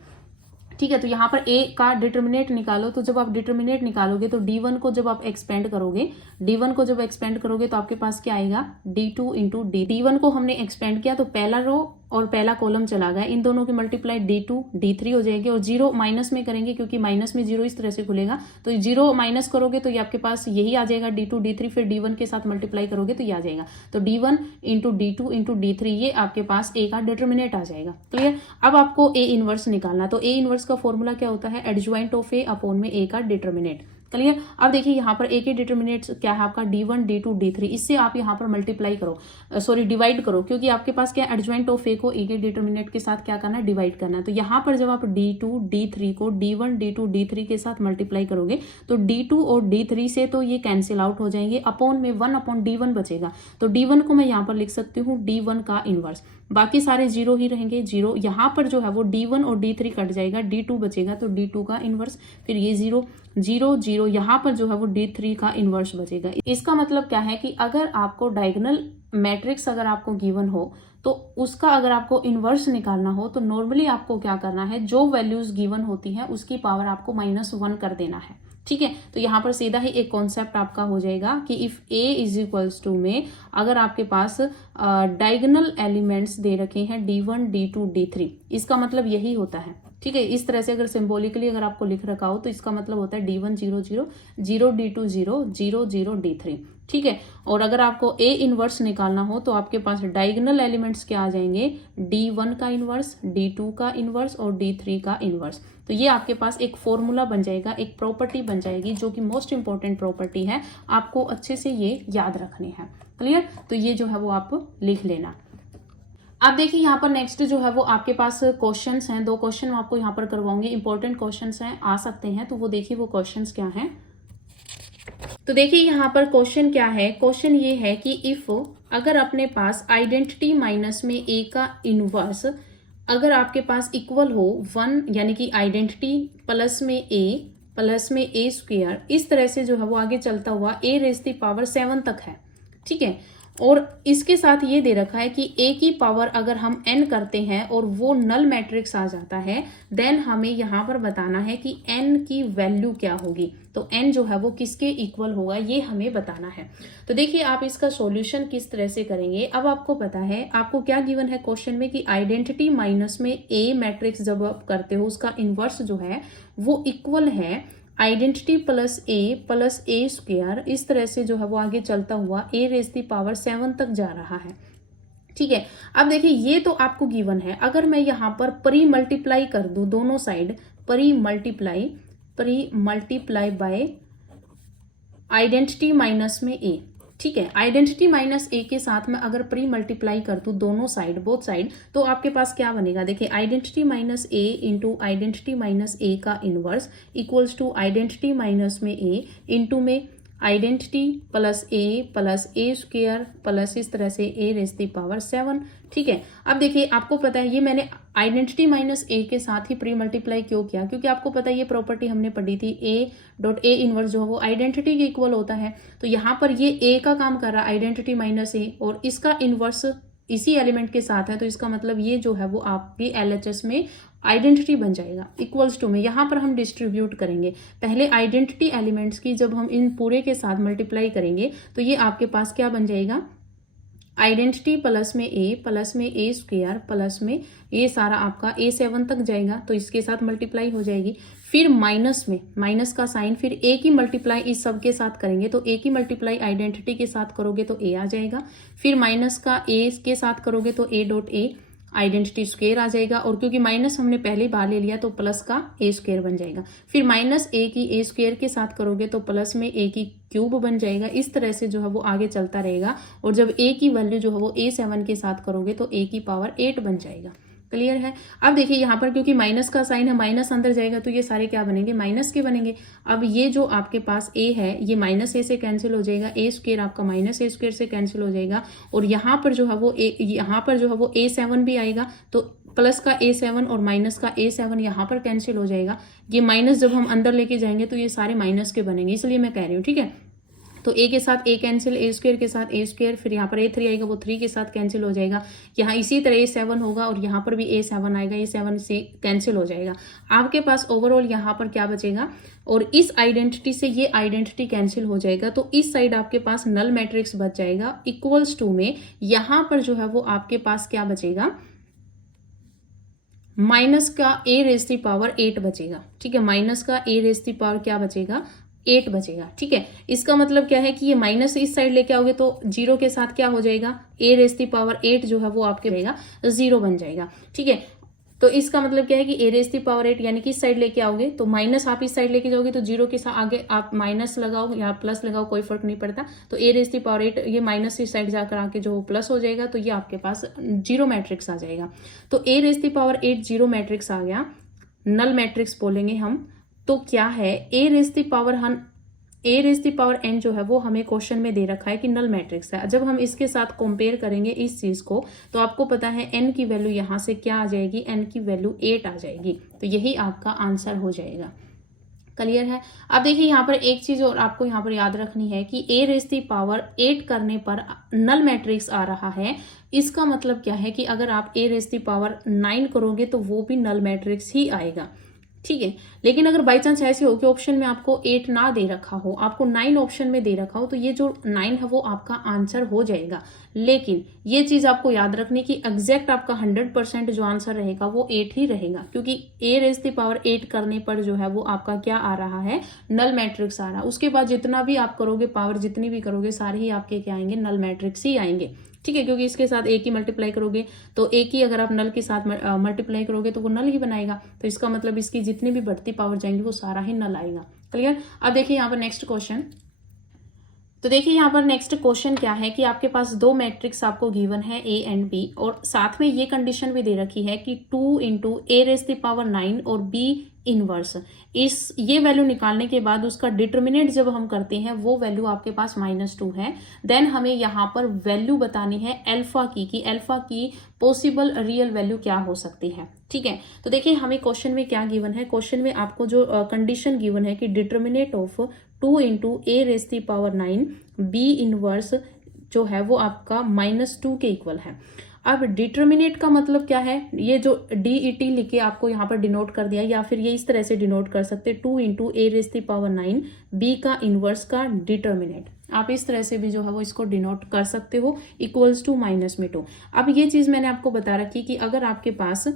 ठीक है, तो यहाँ पर ए का डिटर्मिनेंट निकालो। तो जब आप डिटर्मिनेंट निकालोगे तो D1 को जब आप एक्सपेंड करोगे, D1 को जब एक्सपेंड करोगे तो आपके पास क्या आएगा, D2 इंटू डी। D1 को हमने एक्सपेंड किया तो पहला रो और पहला कॉलम चला गया, इन दोनों की मल्टीप्लाई D2 D3 हो जाएगी। और 0 माइनस में करेंगे क्योंकि माइनस में 0 इस तरह से खुलेगा, तो 0 माइनस करोगे तो ये आपके पास यही आ जाएगा D2 D3। फिर D1 के साथ मल्टीप्लाई करोगे तो ये आ जाएगा, तो D1 into D2 into D3 ये आपके पास ए का डिटर्मिनेंट आ जाएगा। क्लियर। अब आपको ए इनवर्स निकालना, तो ए इनवर्स का फॉर्मूला क्या होता है, एडज्वाइंट ऑफ ए अपॉन में ए का डिटर्मिनेंट। क्लियर। अब देखिए यहाँ पर ए के डिटर्मिनेट क्या है आपका, D1 D2 D3। इससे आप यहाँ पर मल्टीप्लाई करो, सॉरी डिवाइड करो, क्योंकि आपके पास क्या एडज्वाइंट ऑफ ए को ए के डिटर्मिनेट के साथ क्या करना है, डिवाइड करना है। तो यहाँ पर जब आप D2 D3 को D1 D2 D3 के साथ मल्टीप्लाई करोगे तो D2 और D3 से तो ये कैंसिल आउट हो जाएंगे, अपॉन में 1 अपॉन D1 बचेगा। तो D1 को मैं यहाँ पर लिख सकती हूँ D1 का इनवर्स, बाकी सारे 0 ही रहेंगे, 0। यहाँ पर जो है वो D1 और D3 कट जाएगा, D2 बचेगा, तो D2 का इनवर्स, फिर ये 0 0 0, यहाँ पर जो है वो D3 का इनवर्स बचेगा। इसका मतलब क्या है कि अगर आपको डायगोनल मैट्रिक्स अगर आपको गिवन हो तो उसका अगर आपको इनवर्स निकालना हो तो नॉर्मली आपको क्या करना है, जो वैल्यूज गिवन होती है उसकी पावर आपको -1 कर देना है। ठीक है, तो यहाँ पर सीधा ही एक कॉन्सेप्ट आपका हो जाएगा कि if a is equals to में अगर आपके पास डायगोनल एलिमेंट्स दे रखे हैं D1 D2 D3, इसका मतलब यही होता है। ठीक है, इस तरह से अगर सिंबॉलिकली अगर आपको लिख रखा हो तो इसका मतलब होता है D1 0 0 0 D2 0 0 0 D3। ठीक है, और अगर आपको ए इनवर्स निकालना हो तो आपके पास डायगोनल एलिमेंट्स क्या आ जाएंगे, D1 का इनवर्स, D2 का इनवर्स और D3 का इनवर्स। तो ये आपके पास एक फॉर्मूला बन जाएगा, एक प्रॉपर्टी बन जाएगी जो कि मोस्ट इंपॉर्टेंट प्रॉपर्टी है, आपको अच्छे से ये याद रखनी है। क्लियर। तो ये जो है वो आप लिख लेना। अब देखिए यहाँ पर नेक्स्ट जो है वो आपके पास क्वेश्चंस हैं, 2 क्वेश्चन आपको यहाँ पर करवाऊंगे, इंपॉर्टेंट क्वेश्चंस हैं, आ सकते हैं, तो वो देखिए वो क्वेश्चंस क्या हैं। तो देखिए यहाँ पर क्वेश्चन क्या है, क्वेश्चन ये है कि इफ अगर अपने पास आइडेंटिटी माइनस में ए का इनवर्स अगर आपके पास इक्वल हो 1, यानी कि आइडेंटिटी प्लस में ए स्क्वायर, इस तरह से जो है वो आगे चलता हुआ a रेज़ दी पावर 7 तक है। ठीक है, और इसके साथ ये दे रखा है कि a की पावर अगर हम n करते हैं और वो नल मैट्रिक्स आ जाता है, देन हमें यहाँ पर बताना है कि n की वैल्यू क्या होगी। तो n जो है वो किसके इक्वल होगा ये हमें बताना है। तो देखिए आप इसका सॉल्यूशन किस तरह से करेंगे। अब आपको पता है, आपको क्या गिवन है क्वेश्चन में कि आइडेंटिटी माइनस में a मैट्रिक्स जब आप करते हो उसका इनवर्स जो है वो इक्वल है आइडेंटिटी प्लस ए स्क्वायर, इस तरह से जो है वो आगे चलता हुआ ए रेज़ दी पावर 7 तक जा रहा है। ठीक है, अब देखिए ये तो आपको गिवन है। अगर मैं यहाँ पर प्री मल्टीप्लाई कर दूं दोनों side, pre multiply by identity minus में ए। ठीक है, आइडेंटिटी माइनस ए के साथ में अगर प्री मल्टीप्लाई कर दूं दोनों साइड, बोथ साइड, तो आपके पास क्या बनेगा? देखिए identity minus A into identity minus A का inverse equals to identity minus में ए इंटू में identity plus A square plus इस तरह से ए रेज़ दी पावर 7। ठीक है, अब देखिए आपको पता है ये मैंने आइडेंटिटी माइनस ए के साथ ही प्री मल्टीप्लाई क्यों किया? क्योंकि आपको पता है ये प्रॉपर्टी हमने पढ़ी थी, ए डॉट ए इनवर्स जो है वो आइडेंटिटी के इक्वल होता है। तो यहाँ पर ये ए का काम कर रहा है आइडेंटिटी माइनस ए, और इसका इनवर्स इसी एलिमेंट के साथ है, तो इसका मतलब ये जो है वो आपकी LHS में आइडेंटिटी बन जाएगा। इक्वल्स टू में यहाँ पर हम डिस्ट्रीब्यूट करेंगे पहले आइडेंटिटी एलिमेंट्स की, जब हम इन पूरे के साथ मल्टीप्लाई करेंगे तो ये आपके पास क्या बन जाएगा? आइडेंटिटी प्लस में ए स्क्वायर प्लस में ये सारा आपका A7 तक जाएगा, तो इसके साथ मल्टीप्लाई हो जाएगी। फिर माइनस में, माइनस का साइन, फिर ए की मल्टीप्लाई इस सब के साथ करेंगे, तो ए की मल्टीप्लाई आइडेंटिटी के साथ करोगे तो ए आ जाएगा। फिर माइनस का ए के साथ करोगे तो A dot A identity square आ जाएगा, और क्योंकि माइनस हमने पहले बार ले लिया तो प्लस का ए स्क्वायर बन जाएगा। फिर माइनस ए की ए स्क्वायर के साथ करोगे तो प्लस में ए की क्यूब बन जाएगा। इस तरह से जो है वो आगे चलता रहेगा, और जब ए की वैल्यू जो है वो A7 के साथ करोगे तो ए की पावर 8 बन जाएगा। क्लियर है? अब देखिए यहाँ पर क्योंकि माइनस का साइन है, माइनस अंदर जाएगा तो ये सारे क्या बनेंगे? माइनस के बनेंगे। अब ये जो आपके पास ए है ये माइनस ए से कैंसिल हो जाएगा, ए स्क्वायर आपका माइनस ए स्क्वायर से कैंसिल हो जाएगा, और यहाँ पर जो है वो यहाँ पर जो है वो A7 भी आएगा, तो प्लस का A7 और माइनस का A7 यहाँ पर कैंसिल हो जाएगा। ये माइनस जब हम अंदर लेके जाएंगे तो ये सारे माइनस के बनेंगे, इसलिए मैं कह रही हूँ। ठीक है, तो ए के साथ ए कैंसिल, ए स्क्वायर के साथ ए स्क्वायर, फिर यहाँ पर A3 आएगा वो 3 के साथ कैंसिल हो जाएगा। यहाँ इसी तरह A7 होगा और यहाँ पर भी A7 आएगा, A7 से कैंसिल हो जाएगा। आपके पास ओवरऑल यहाँ पर क्या बचेगा? और इस आइडेंटिटी से ये आइडेंटिटी कैंसिल हो जाएगा, तो इस साइड आपके पास नल मैट्रिक्स बच जाएगा। इक्वल्स टू में यहाँ पर जो है वो आपके पास क्या बचेगा? माइनस का ए रेज़ दी पावर 8 बचेगा। ठीक है, माइनस का ए रेज़ दी पावर क्या बचेगा? 8 बचेगा। ठीक है, इसका मतलब क्या है कि ये माइनस इस साइड लेके आओगे तो जीरो के साथ क्या हो जाएगा? ए रेज़ दी पावर 8 जो है वो आपके रहेगा 0 बन जाएगा। ठीक है, तो इसका मतलब क्या है कि ए रेज़ दी पावर 8 यानी कि इस साइड लेके आओगे तो माइनस आप इस साइड लेके जाओगे तो जीरो के साथ आगे आप माइनस लगाओ या प्लस लगाओ, कोई फर्क नहीं पड़ता। तो ए रेज़ दी पावर 8 ये माइनस इस साइड जाकर आके जो प्लस हो जाएगा, तो ये आपके पास जीरो मैट्रिक्स आ जाएगा। तो A raise the power 8 zero matrix आ गया, नल मैट्रिक्स बोलेंगे हम। तो क्या है? A raise the power n जो है वो हमें क्वेश्चन में दे रखा है कि नल मैट्रिक्स है। जब हम इसके साथ कंपेयर करेंगे इस चीज को, तो आपको पता है n की वैल्यू यहाँ से क्या आ जाएगी? n की वैल्यू 8 आ जाएगी, तो यही आपका आंसर हो जाएगा। क्लियर है? अब देखिए यहाँ पर एक चीज और आपको यहाँ पर याद रखनी है कि ए रेज़ दी पावर 8 करने पर नल मैट्रिक्स आ रहा है। इसका मतलब क्या है कि अगर आप ए रेज़ दी पावर 9 करोगे तो वो भी नल मैट्रिक्स ही आएगा। ठीक है, लेकिन अगर बाई चांस ऐसे हो कि ऑप्शन में आपको 8 ना दे रखा हो, आपको 9 ऑप्शन में दे रखा हो, तो ये जो 9 है वो आपका आंसर हो जाएगा। लेकिन ये चीज आपको याद रखनी कि एग्जैक्ट आपका 100% जो आंसर रहेगा वो 8 ही रहेगा, क्योंकि ए रेज़ दी पावर 8 करने पर जो है वो आपका क्या आ रहा है? नल मैट्रिक्स आ रहा है। उसके बाद जितना भी आप करोगे, पावर जितनी भी करोगे, सारे ही आपके क्या आएंगे? नल मैट्रिक्स ही आएंगे। ठीक है, क्योंकि इसके साथ एक ही मल्टीप्लाई करोगे तो एक ही अगर आप नल के साथ मल्टीप्लाई करोगे तो वो नल ही बनाएगा, तो इसका मतलब इसकी जितनी भी बढ़ती पावर जाएंगी वो सारा ही नल आएगा। क्लियर? अब देखिए यहाँ पर नेक्स्ट क्वेश्चन। तो देखिए यहाँ पर नेक्स्ट क्वेश्चन क्या है कि आपके पास दो मैट्रिक्स आपको गिवन है ए एंड बी, और साथ में ये कंडीशन भी दे रखी है कि 2 into A raise the power 9 और बी इनवर्स। ये वैल्यू निकालने के बाद उसका डिटर्मिनेंट जब हम करते हैं वो वैल्यू आपके पास -2 है। देन हमें यहाँ पर वैल्यू बतानी है अल्फा की, कि अल्फा की पॉसिबल रियल वैल्यू क्या हो सकती है। ठीक है, तो देखिए हमें क्वेश्चन में क्या गिवन है? क्वेश्चन में आपको जो कंडीशन गिवन है कि determinant of 2 into A raise the power 9 B inverse जो है वो आपका -2 के इक्वल है। अब डिटर्मिनेट का मतलब क्या है? ये जो DET लिख के आपको यहाँ पर डिनोट कर दिया, या फिर ये इस तरह से डिनोट कर सकते 2 into A raise the power 9 B का इनवर्स का डिटर्मिनेट। आप इस तरह से भी जो है वो इसको डिनोट कर सकते हो, इक्वल्स टू -2। अब ये चीज मैंने आपको बता रखी कि अगर आपके पास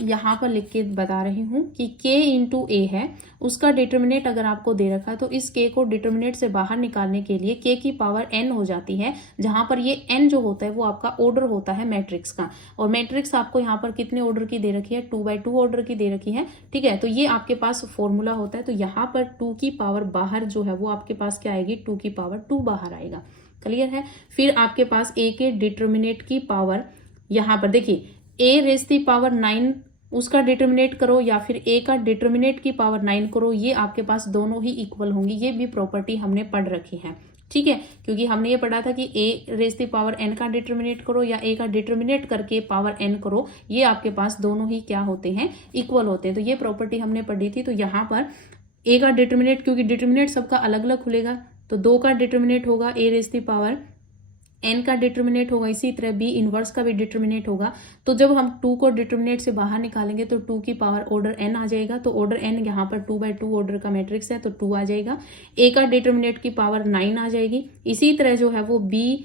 यहाँ पर लिख के बता रही हूँ कि k इंटू ए है, उसका डिटर्मिनेट अगर आपको दे रखा है तो इस k को डिटर्मिनेट से बाहर निकालने के लिए k की पावर n हो जाती है, जहां पर ये n जो होता है वो आपका ऑर्डर होता है मैट्रिक्स का, और मैट्रिक्स आपको यहाँ पर कितने ऑर्डर की दे रखी है, 2x2 ऑर्डर की दे रखी है। ठीक है, तो ये आपके पास फॉर्मूला होता है। तो यहाँ पर 2 की पावर बाहर जो है वो आपके पास क्या आएगी, 2 की पावर 2 बाहर आएगा। क्लियर है। फिर आपके पास a के डिटर्मिनेट की पावर, यहाँ पर देखिए a रेज़ दी पावर 9 उसका डिटर्मिनेट करो या फिर a का डिटर्मिनेट की पावर 9 करो, ये आपके पास दोनों ही इक्वल होंगी। ये भी प्रॉपर्टी हमने पढ़ रखी है। ठीक है, क्योंकि हमने ये पढ़ा था कि a raise the power n का डिटर्मिनेट करो या a का डिटर्मिनेट करके पावर n करो, ये आपके पास दोनों ही क्या होते हैं, इक्वल होते हैं। तो ये प्रॉपर्टी हमने पढ़ी थी। तो यहाँ पर a का डिटर्मिनेट, क्योंकि डिटर्मिनेट सबका अलग अलग खुलेगा, तो 2 का डिटर्मिनेट होगा a raise the power n का डिटर्मिनेट होगा, इसी तरह b इनवर्स का भी डिटर्मिनेट होगा। तो जब हम 2 को डिटर्मिनेट से बाहर निकालेंगे तो 2 की पावर ऑर्डर n आ जाएगा। तो ऑर्डर n यहाँ पर 2x2 ऑर्डर का मैट्रिक्स है तो 2 आ जाएगा। a का डिटर्मिनेट की पावर 9 आ जाएगी। इसी तरह जो है वो b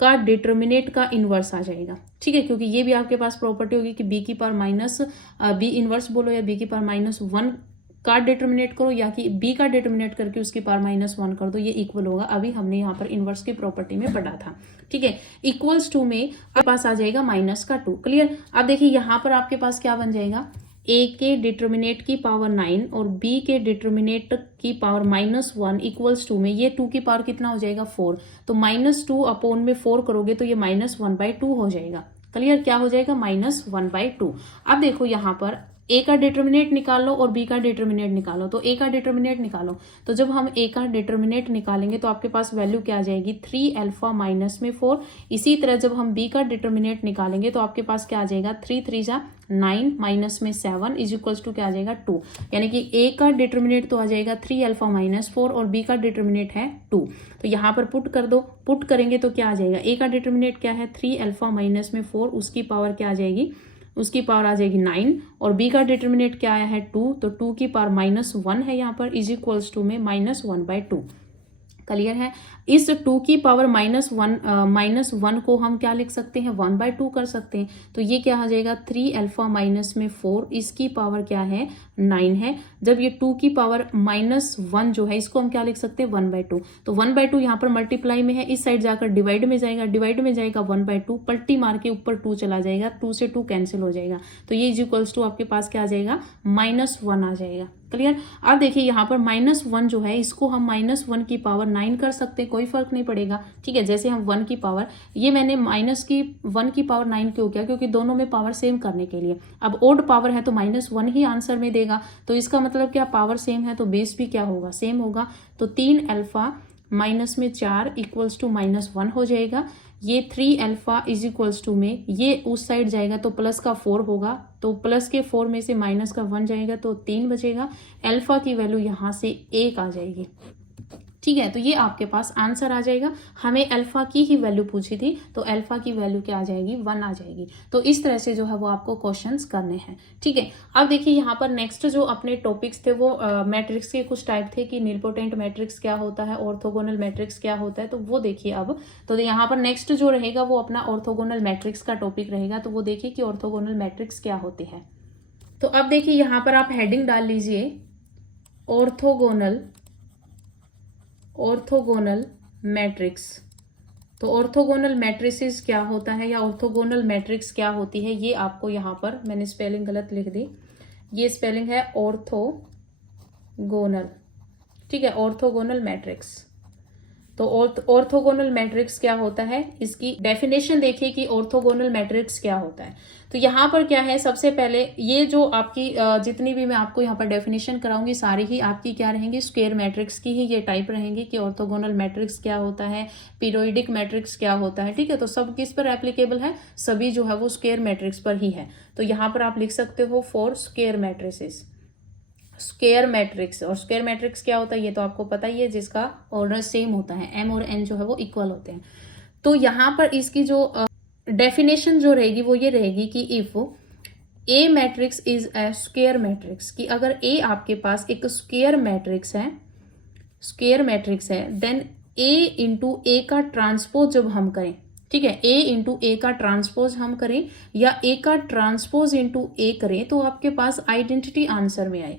का डिटर्मिनेट का इनवर्स आ जाएगा। ठीक है, क्योंकि ये भी आपके पास प्रॉपर्टी होगी कि b की पावर माइनस b इनवर्स बोलो या b की पावर -1 का डिटर्मिनेट करो या कि b का डिटर्मिनेट करके उसकी पावर -1 कर दो, ये इक्वल होगा। अभी हमने यहाँ पर इनवर्स की प्रॉपर्टी में पढ़ा था। ठीक है, इक्वल्स टू में आपके पास आ जाएगा -2। क्लियर। अब देखिए यहाँ पर आपके पास क्या बन जाएगा, a के डिटर्मिनेट की पावर 9 और b के डिटर्मिनेट की पावर -1 इक्वल्स टू में ये 2 की पावर कितना हो जाएगा, 4। तो -2 अपॉन में 4 करोगे तो ये -1/2 हो जाएगा। क्लियर, क्या हो जाएगा, -1/2। अब देखो यहाँ पर a का डिटर्मिनेट निकाल लो और b का डिटर्मिनेट निकालो। तो a का डिटर्मिनेट निकालो, तो जब हम a का डिटर्मिनेट निकालेंगे तो आपके पास वैल्यू क्या आ जाएगी, 3 अल्फा माइनस में 4। इसी तरह जब हम b का डिटर्मिनेट निकालेंगे तो आपके पास क्या आ जाएगा, 3 3 जा 9 माइनस में 7 इज इक्वल्स टू क्या आ जाएगा, 2। यानी कि a का डिटर्मिनेट तो आ जाएगा 3 अल्फा माइनस 4 और b का डिटर्मिनेट है 2। तो यहाँ पर पुट कर दो, पुट करेंगे तो क्या आ जाएगा, a का डिटर्मिनेट क्या है, 3 अल्फा माइनस में 4, उसकी पावर क्या आ जाएगी, उसकी पावर आ जाएगी 9, और b का डिटर्मिनेट क्या आया है, 2। तो 2 की पावर -1 है यहाँ पर, इज इक्वल्स टू में -1/2। क्लियर है। इस 2 की पावर -1 को हम क्या लिख सकते हैं, 1/2 कर सकते हैं। तो ये क्या आ जाएगा, 3 अल्फा माइनस में 4, इसकी पावर क्या है, 9 है। जब ये 2 की पावर -1 जो है इसको हम क्या लिख सकते हैं, 1/2। तो 1/2 यहाँ पर मल्टीप्लाई में है, इस साइड जाकर डिवाइड में जाएगा, डिवाइड में जाएगा 1/2, पलटी मार के ऊपर 2 चला जाएगा, 2 से 2 कैंसिल हो जाएगा। तो ये इज इक्वल्स टू आपके पास क्या आ जाएगा, -1 आ जाएगा। क्लियर। अब देखिए यहाँ पर -1 जो है इसको हम -1 की पावर 9 कर सकते हैं, कोई फर्क नहीं पड़ेगा। ठीक है, जैसे हम 1 की पावर, ये मैंने -1 की पावर 9 क्यों किया, क्योंकि दोनों में पावर सेम करने के लिए। अब ओड पावर है तो -1 ही आंसर में देगा, तो इसका मतलब क्या, पावर सेम है तो बेस भी क्या होगा, सेम होगा। तो 3 अल्फा माइनस में 4 इक्वल्स टू -1 हो जाएगा। ये 3 अल्फा इज इक्वल्स टू में ये उस साइड जाएगा तो प्लस का 4 होगा, तो प्लस के 4 में से माइनस का 1 जाएगा तो 3 बचेगा। अल्फा की वैल्यू यहाँ से 1 आ जाएगी। ठीक है, तो ये आपके पास आंसर आ जाएगा। हमें अल्फा की ही वैल्यू पूछी थी तो अल्फा की वैल्यू क्या आ जाएगी, 1 आ जाएगी। तो इस तरह से जो है वो आपको क्वेश्चंस करने हैं। ठीक है, अब देखिए यहाँ पर नेक्स्ट जो अपने टॉपिक्स थे वो मैट्रिक्स के कुछ टाइप थे कि निलपोटेंट मैट्रिक्स क्या होता है, ऑर्थोगोनल मैट्रिक्स क्या होता है, तो वो देखिए अब। तो यहाँ पर नेक्स्ट जो रहेगा वो अपना ऑर्थोगोनल मैट्रिक्स का टॉपिक रहेगा। तो वो देखिए कि ऑर्थोगोनल मैट्रिक्स क्या होते हैं। तो अब देखिए यहाँ पर आप हेडिंग डाल लीजिए, ऑर्थोगोनल मैट्रिक्स। तो ऑर्थोगोनल मैट्रिसेस क्या होता है या ऑर्थोगोनल मैट्रिक्स क्या होती है, ये आपको यहाँ पर मैंने स्पेलिंग गलत लिख दी, ये स्पेलिंग है ऑर्थोगोनल। ठीक है, ऑर्थोगोनल मैट्रिक्स। तो ऑर्थोगोनल मैट्रिक्स क्या होता है, इसकी डेफिनेशन देखिए कि ऑर्थोगोनल मैट्रिक्स क्या होता है। तो यहाँ पर क्या है, सबसे पहले ये जो आपकी जितनी भी मैं आपको यहाँ पर डेफिनेशन कराऊंगी सारी ही आपकी क्या रहेंगी, स्क्वायर मैट्रिक्स की ही ये टाइप रहेंगी कि ऑर्थोगोनल मैट्रिक्स क्या होता है, पीरियोडिक मैट्रिक्स क्या होता है। ठीक है, तो सब किस पर एप्लीकेबल है, सभी जो है वो स्क्वायर मैट्रिक्स पर ही है। तो यहाँ पर आप लिख सकते हो for square matrices, square matrix. और स्क्वायर मैट्रिक्स क्या होता है ये तो आपको पता ही है, जिसका ऑर्डर सेम होता है, m और n जो है वो इक्वल होते हैं। तो यहाँ पर इसकी जो डेफिनेशन जो रहेगी वो ये रहेगी कि if A matrix is a square matrix, कि अगर ए आपके पास एक स्क्वायर मैट्रिक्स है, देन ए इंटू ए का ट्रांसपोज जब हम करें, ठीक है, ए इंटू ए का ट्रांसपोज हम करें या ए का ट्रांसपोज इंटू ए करें तो आपके पास आइडेंटिटी आंसर में आए।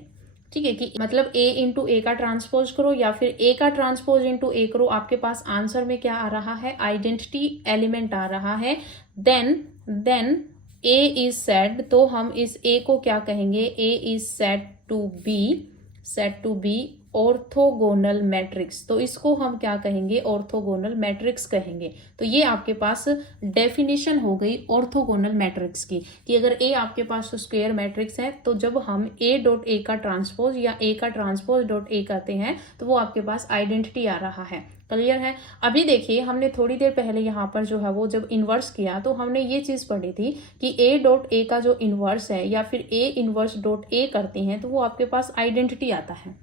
ठीक है, कि मतलब ए इंटू ए का ट्रांसपोज करो या फिर ए का ट्रांसपोज इंटू ए करो, आपके पास आंसर में क्या आ रहा है, आइडेंटिटी एलिमेंट आ रहा है। देन ए इज सेड, तो हम इस ए को क्या कहेंगे, A is said to be orthogonal matrix. तो इसको हम क्या कहेंगे, ऑर्थोगोनल मैट्रिक्स कहेंगे। तो ये आपके पास डेफिनेशन हो गई ऑर्थोगोनल मैट्रिक्स की, कि अगर ए आपके पास स्क्वायर मैट्रिक्स है तो जब हम ए डॉट ए का ट्रांसपोज या ए का ट्रांसपोज डॉट ए करते हैं तो वो आपके पास आइडेंटिटी आ रहा है। क्लियर है। अभी देखिए, हमने थोड़ी देर पहले यहाँ पर जो है वो जब इन्वर्स किया तो हमने ये चीज पढ़ी थी कि ए डॉट ए का जो इन्वर्स है या फिर ए इन्वर्स डॉट ए करते हैं तो वो आपके पास आइडेंटिटी आता है।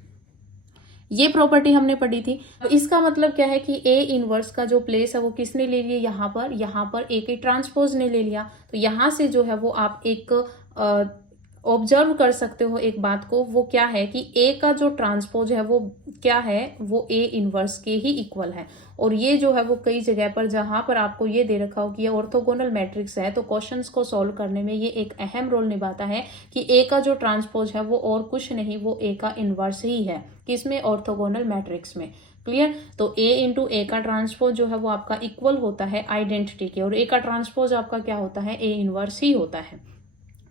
ये प्रॉपर्टी हमने पढ़ी थी। इसका मतलब क्या है कि ए इनवर्स का जो प्लेस है वो किसने ले लिया, यहाँ पर ए के ट्रांसपोज ने ले लिया। तो यहाँ से जो है वो आप एक ऑब्जर्व कर सकते हो एक बात को, वो क्या है कि ए का जो ट्रांसपोज है वो क्या है, वो ए इनवर्स के ही इक्वल है। और ये जो है वो कई जगह पर जहां पर आपको ये दे रखा हो कि ये ऑर्थोगोनल मैट्रिक्स है तो क्वेश्चंस को सॉल्व करने में ये एक अहम रोल निभाता है कि ए का जो ट्रांसपोज है वो और कुछ नहीं, वो ए का इनवर्स ही है, किसमें, ऑर्थोगोनल मैट्रिक्स में। क्लियर। तो ए इंटू ए का ट्रांसपोज जो है वो आपका इक्वल होता है आइडेंटिटी के, और ए का ट्रांसपोज आपका क्या होता है, ए इनवर्स ही होता है।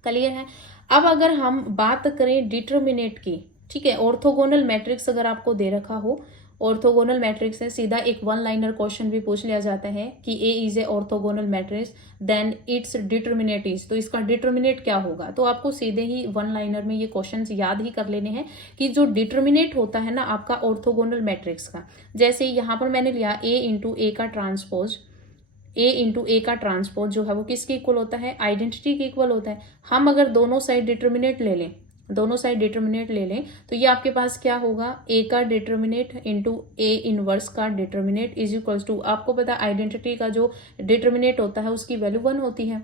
क्लियर है। अब अगर हम बात करें डिटर्मिनेट की, ठीक है, ऑर्थोगोनल मैट्रिक्स अगर आपको दे रखा हो, ऑर्थोगोनल मैट्रिक्स है, सीधा एक वन लाइनर क्वेश्चन भी पूछ लिया जाता है कि A is a orthogonal matrix then its determinant is, तो इसका डिटर्मिनेट क्या होगा। तो आपको सीधे ही वन लाइनर में ये क्वेश्चंस याद ही कर लेने हैं कि जो डिटर्मिनेट होता है ना आपका ऑर्थोगोनल मैट्रिक्स का, जैसे यहाँ पर मैंने लिया ए इंटू ए का ट्रांसपोज, ए इंटू ए का ट्रांसपोज जो है वो किसके इक्वल होता है, आइडेंटिटी के इक्वल होता है। हम अगर दोनों साइड डिटर्मिनेट ले लें तो ये आपके पास क्या होगा, ए का डिटर्मिनेट इंटू ए इनवर्स का डिटर्मिनेट इज इक्वल्स टू, आपको पता है आइडेंटिटी का जो डिटर्मिनेट होता है उसकी वैल्यू 1 होती है।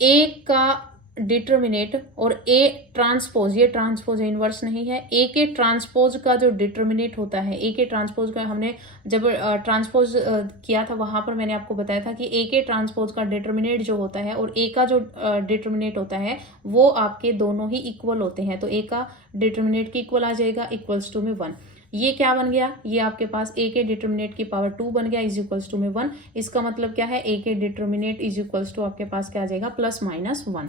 ए का डिटर्मिनेट और ए ट्रांसपोज, ये ट्रांसपोज इनवर्स नहीं है, ए के ट्रांसपोज का जो डिटर्मिनेट होता है, ए के ट्रांसपोज का हमने जब ट्रांसपोज किया था वहां पर मैंने आपको बताया था कि ए के ट्रांसपोज का डिटर्मिनेट जो होता है और ए का जो डिटर्मिनेट होता है वो आपके दोनों ही इक्वल होते हैं। तो ए का डिटर्मिनेट की इक्वल आ जाएगा, इक्वल्स टू में 1। ये क्या बन गया, ये आपके पास ए के डिटर्मिनेट की पावर 2 बन गया, इज इक्वल्स टू में 1। इसका मतलब क्या है, ए के डिटर्मिनेट इज इक्वल्स टू आपके पास क्या आ जाएगा, +-1।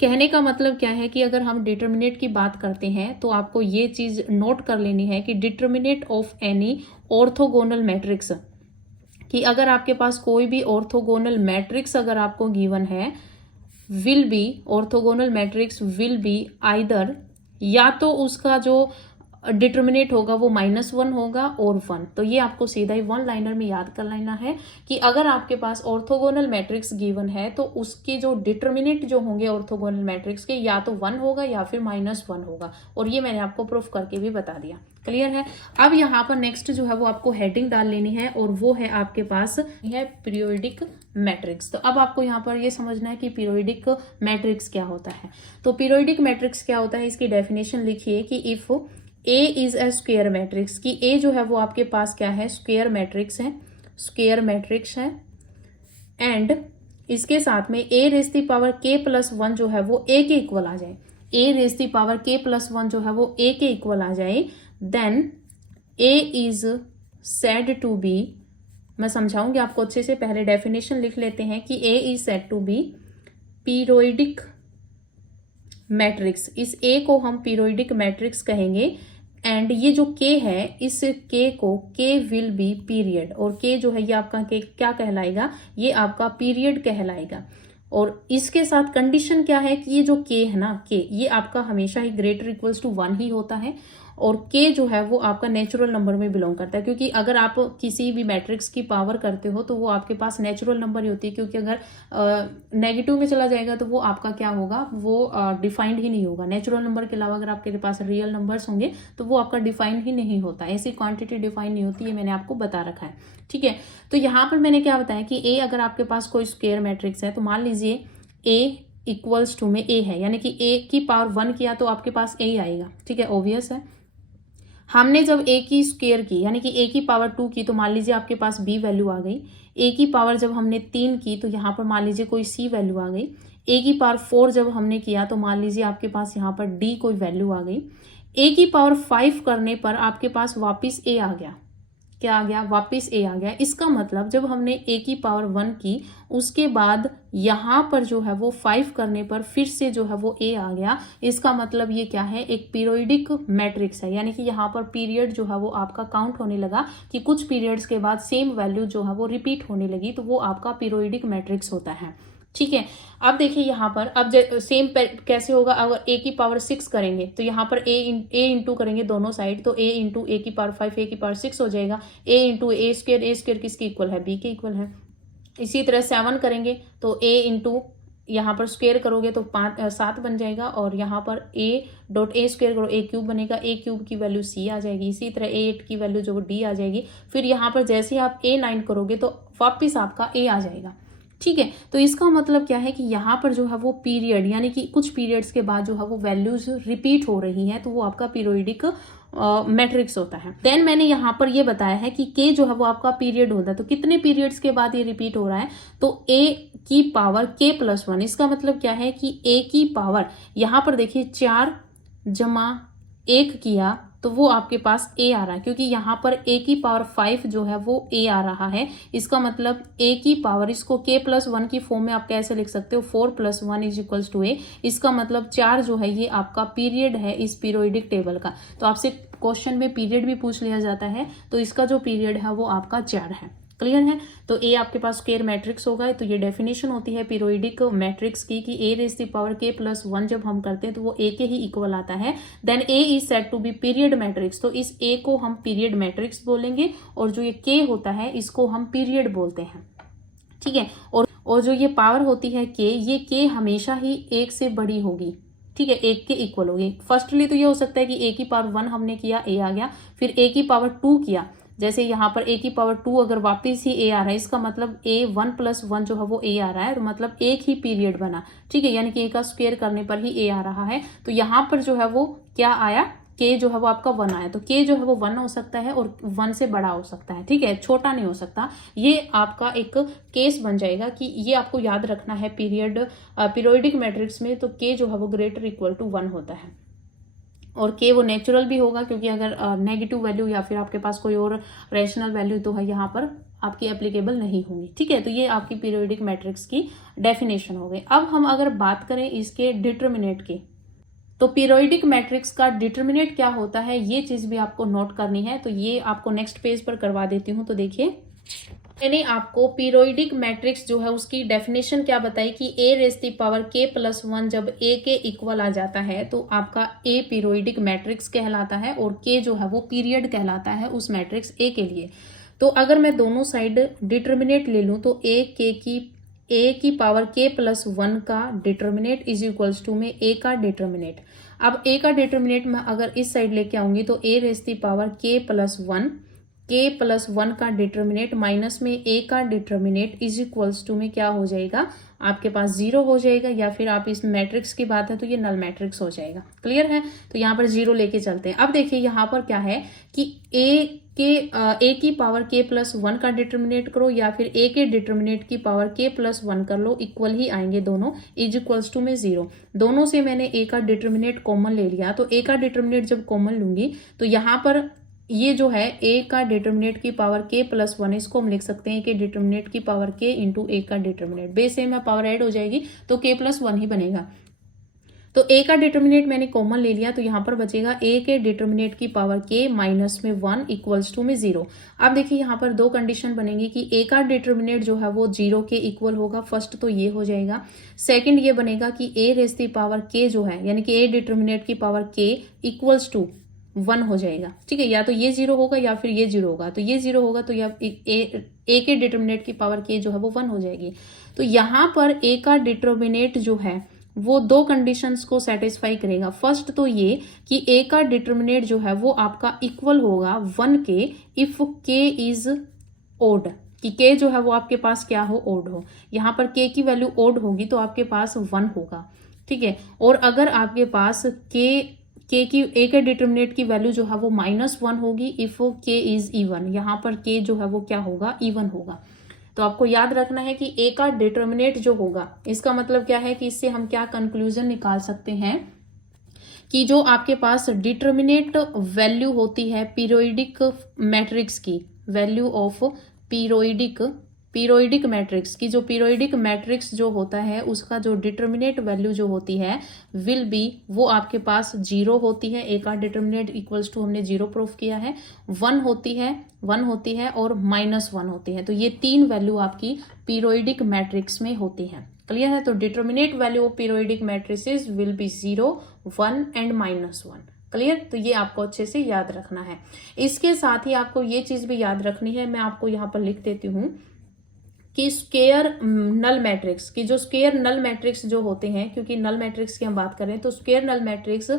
कहने का मतलब क्या है कि अगर हम डिटर्मिनेट की बात करते हैं तो आपको ये चीज नोट कर लेनी है कि determinate of any orthogonal matrix, कि अगर आपके पास कोई भी ऑर्थोगोनल मैट्रिक्स अगर आपको गिवन है, will be, orthogonal matrix will be either, या तो उसका जो डिटर्मिनेट होगा वो -1 होगा और 1। तो ये आपको सीधा ही वन लाइनर में याद कर लेना है कि अगर आपके पास ऑर्थोगोनल मैट्रिक्स गिवन है तो उसके जो डिटर्मिनेट जो होंगे ऑर्थोगोनल मैट्रिक्स के, या तो 1 होगा या फिर -1 होगा, और ये मैंने आपको प्रूफ करके भी बता दिया। क्लियर है। अब यहाँ पर नेक्स्ट जो है वो आपको हेडिंग डाल लेनी है, और वो है आपके पास है पीरियोडिक मैट्रिक्स। तो अब आपको यहाँ पर ये समझना है कि पीरियोडिक मैट्रिक्स क्या होता है। तो पीरियोडिक मैट्रिक्स क्या होता है, इसकी डेफिनेशन लिखिए कि if A is a square matrix, की ए जो है वो आपके पास क्या है, स्क्वायर मैट्रिक्स है, एंड इसके साथ में ए रेज़ दी पावर k+1 जो है वो ए के इक्वल आ जाए, ए रेज़ दी पावर k+1 जो है वो ए के इक्वल आ जाए, then A is said to be, मैं समझाऊंगी आपको अच्छे से, पहले डेफिनेशन लिख लेते हैं कि A is said to be periodic matrix. इस ए को हम पीरियोडिक मैट्रिक्स कहेंगे, एंड ये जो k है, इस k को k विल बी पीरियड, और k जो है ये आपका k क्या कहलाएगा, ये आपका पीरियड कहलाएगा। और इसके साथ कंडीशन क्या है कि ये जो k है ना, k ये आपका हमेशा ही ग्रेटर इक्वल्स टू 1 ही होता है, और k जो है वो आपका नेचुरल नंबर में बिलोंग करता है, क्योंकि अगर आप किसी भी मैट्रिक्स की पावर करते हो तो वो आपके पास नेचुरल नंबर ही होती है, क्योंकि अगर नेगेटिव में चला जाएगा तो वो आपका क्या होगा, वो डिफाइंड ही नहीं होगा। नेचुरल नंबर के अलावा अगर आपके पास रियल नंबर्स होंगे तो वो आपका डिफाइंड ही नहीं होता, ऐसी क्वांटिटी डिफाइन नहीं होती, ये मैंने आपको बता रखा है। ठीक है। तो यहाँ पर मैंने क्या बताया कि ए अगर आपके पास कोई स्क्वायर मैट्रिक्स है, तो मान लीजिए ए इक्वल्स टू में ए है, यानी कि ए की पावर 1 किया तो आपके पास ए आएगा। ठीक है, ऑब्वियस है। हमने जब a की स्क्वायर की यानी कि a की पावर 2 की तो मान लीजिए आपके पास b वैल्यू आ गई। a की पावर जब हमने 3 की तो यहाँ पर मान लीजिए कोई c वैल्यू आ गई। a की पावर 4 जब हमने किया तो मान लीजिए आपके पास यहाँ पर d कोई वैल्यू आ गई। a की पावर 5 करने पर आपके पास वापस a आ गया। क्या आ गया? वापस a आ गया। इसका मतलब जब हमने a की पावर 1 की उसके बाद यहाँ पर जो है वो 5 करने पर फिर से जो है वो a आ गया। इसका मतलब ये क्या है? एक पीरियोडिक मैट्रिक्स है, यानी कि यहाँ पर पीरियड जो है वो आपका काउंट होने लगा कि कुछ पीरियड्स के बाद सेम वैल्यू जो है वो रिपीट होने लगी, तो वो आपका पीरियोडिक मैट्रिक्स होता है। ठीक है, अब देखिए यहाँ पर अब सेम कैसे होगा? अगर a की पावर 6 करेंगे तो यहाँ पर a इंटू करेंगे दोनों साइड, तो a इंटू ए की पावर 5 a की पावर 6 हो जाएगा। a इंटू ए स्क्वायर किसकी इक्वल है? b के इक्वल है। इसी तरह 7 करेंगे तो a इंटू यहाँ पर स्क्वायर करोगे तो 7 बन जाएगा, और यहाँ पर a डॉट ए स्क्वायर करो a क्यूब बनेगा, a क्यूब की वैल्यू c आ जाएगी। इसी तरह a8 की वैल्यू जो d आ जाएगी। फिर यहाँ पर जैसे आप a9 करोगे तो वापिस आपका a आ जाएगा। ठीक है, तो इसका मतलब क्या है कि यहाँ पर जो है वो पीरियड यानी कि कुछ पीरियड्स के बाद जो है वो वैल्यूज रिपीट हो रही हैं, तो वो आपका पीरियोडिक मैट्रिक्स होता है। देन मैंने यहाँ पर ये बताया है कि k जो है वो आपका पीरियड होता है, तो कितने पीरियड्स के बाद ये रिपीट हो रहा है? तो a की पावर k प्लस 1। इसका मतलब क्या है कि a की पावर यहाँ पर देखिए 4 जमा 1 किया तो वो आपके पास a आ रहा है, क्योंकि यहाँ पर a की पावर 5 जो है वो a आ रहा है। इसका मतलब a की पावर, इसको k प्लस 1 की फॉर्म में आप कैसे लिख सकते हो? 4 plus 1 is equals to a। इसका मतलब 4 जो है ये आपका पीरियड है इस पीरियोडिक टेबल का। तो आपसे क्वेश्चन में पीरियड भी पूछ लिया जाता है, तो इसका जो पीरियड है वो आपका 4 है। क्लियर है? तो ए आपके पास स्क्वायर मैट्रिक्स होगा। तो ये डेफिनेशन होती है पीरियोडिक मैट्रिक्स की कि A raise the power k plus 1 जब हम करते हैं तो वो a के ही इक्वल आता है। Then A is said to be period matrix. तो इस a को हम पीरियड मैट्रिक्स बोलेंगे, और जो ये k होता है इसको हम पीरियड बोलते हैं। ठीक है, और जो ये पावर होती है k, ये k हमेशा ही 1 से बड़ी होगी। ठीक है, 1 के इक्वल होगी। फर्स्टली तो ये हो सकता है कि a की पावर 1 हमने किया, a आ गया, फिर a की पावर 2 किया, जैसे यहाँ पर a की पावर 2 अगर वापस ही a आ रहा है, इसका मतलब a 1 प्लस 1 जो है वो a आ रहा है, तो मतलब एक ही पीरियड बना। ठीक है, यानी कि a का स्क्वायर करने पर ही a आ रहा है। तो यहाँ पर जो है वो क्या आया? k जो है वो आपका 1 आया। तो k जो है वो 1 हो सकता है और 1 से बड़ा हो सकता है। ठीक है, छोटा नहीं हो सकता। ये आपका एक केस बन जाएगा कि ये आपको याद रखना है पीरियोडिक मैट्रिक्स में, तो k जो है वो ग्रेटर इक्वल टू 1 होता है। और k वो नेचुरल भी होगा, क्योंकि अगर नेगेटिव वैल्यू या फिर आपके पास कोई और रैशनल वैल्यू तो है यहाँ पर आपकी एप्लीकेबल नहीं होंगी। ठीक है, तो ये आपकी पीरियोडिक मैट्रिक्स की डेफिनेशन हो गई। अब हम अगर बात करें इसके डिटर्मिनेंट की, तो पीरियोडिक मैट्रिक्स का डिटर्मिनेंट क्या होता है ये चीज भी आपको नोट करनी है। तो ये आपको नेक्स्ट पेज पर करवा देती हूँ। तो देखिए, मैंने आपको पीरियोडिक मैट्रिक्स जो है उसकी डेफिनेशन क्या बताई कि a raise the power k plus 1 जब a के इक्वल आ जाता है तो आपका a पीरियोडिक मैट्रिक्स कहलाता है, और k जो है वो पीरियड कहलाता है उस मैट्रिक्स a के लिए। तो अगर मैं दोनों साइड डिटर्मिनेंट ले लूँ तो a की पावर k प्लस 1 का डिटर्मिनेंट इज इक्वल्स टू में a का डिटर्मिनेंट। अब a का डिटर्मिनेंट मैं अगर इस साइड लेके आऊंगी तो a raise the power k plus 1 का डिटर्मिनेंट माइनस में a का डिटर्मिनेंट इज इक्वल्स टू में क्या हो जाएगा? आपके पास 0 हो जाएगा, या फिर आप इस मैट्रिक्स की बात है तो ये नल मैट्रिक्स हो जाएगा। क्लियर है? तो यहाँ पर 0 लेके चलते हैं। अब देखिए यहाँ पर क्या है कि a की पावर k प्लस 1 का डिटर्मिनेट करो या फिर a के डिटर्मिनेट की पावर k प्लस 1 कर लो, इक्वल ही आएंगे दोनों, इज इक्वल्स टू में 0। दोनों से मैंने a का डिटर्मिनेट कॉमन ले लिया, तो a का डिटर्मिनेट जब कॉमन लूंगी तो यहाँ पर ये जो है a का डिटर्मिनेट की पावर k प्लस 1, इसको हम लिख सकते हैं कि डिटर्मिनेट की पावर k इंटू a का डिटर्मिनेट। बेस से में पावर ऐड हो जाएगी तो k प्लस 1 ही बनेगा। तो a का डिटर्मिनेट मैंने कॉमन ले लिया, तो यहाँ पर बचेगा a के डिटर्मिनेट की पावर k माइनस में 1 इक्वल्स टू में 0। अब देखिए यहाँ पर दो कंडीशन बनेगी कि a का डिटर्मिनेट जो है वो 0 के इक्वल होगा। फर्स्ट तो ये हो जाएगा। सेकंड ये बनेगा कि a raise the power k जो है, यानी कि a डिटर्मिनेट की पावर k इक्वल्स टू 1 हो जाएगा। ठीक है, या तो ये 0 होगा या फिर ये 0 होगा। तो ये 0 होगा तो यह a के डिटर्मिनेट की पावर k जो है वो 1 हो जाएगी। तो यहाँ पर a का डिटर्मिनेट जो है वो दो कंडीशंस को सेटिस्फाई करेगा। फर्स्ट तो ये कि a का डिटर्मिनेट जो है वो आपका इक्वल होगा 1 के इफ k इज ओड, कि k जो है वो आपके पास क्या हो? ओड हो। यहाँ पर k की वैल्यू ओड होगी तो आपके पास 1 होगा। ठीक है, और अगर आपके पास k ए के डिटर्मिनेट की वैल्यू जो है वो -1 होगी इफ के इज इवन। यहाँ पर के जो है वो क्या होगा, इवन होगा। तो आपको याद रखना है कि ए का डिटर्मिनेट जो होगा, इसका मतलब क्या है कि इससे हम क्या कंक्लूजन निकाल सकते हैं कि जो आपके पास डिटर्मिनेट वैल्यू होती है पीरियोडिक मैट्रिक्स की, वैल्यू ऑफ पीरियोडिक मैट्रिक्स की, जो पीरियोडिक मैट्रिक्स जो होता है उसका जो डिटर्मिनेट वैल्यू जो होती है विल बी, वो आपके पास 0 होती है। ए का डिटर्मिनेट इक्वल्स टू हमने 0 प्रूफ किया है, 1 होती है और -1 होती है। तो ये 3 वैल्यू आपकी पीरियोडिक मैट्रिक्स में होती है। क्लियर है? तो determinate value of periodic matrices will be 0, 1 and -1। Clear? तो ये आपको अच्छे से याद रखना है। इसके साथ ही आपको ये चीज भी याद रखनी है, मैं आपको यहाँ पर लिख देती हूँ कि स्क्वायर नल मैट्रिक्स की, जो स्क्वायर नल मैट्रिक्स जो होते हैं, क्योंकि नल मैट्रिक्स की हम बात करें तो स्क्वायर नल मैट्रिक्स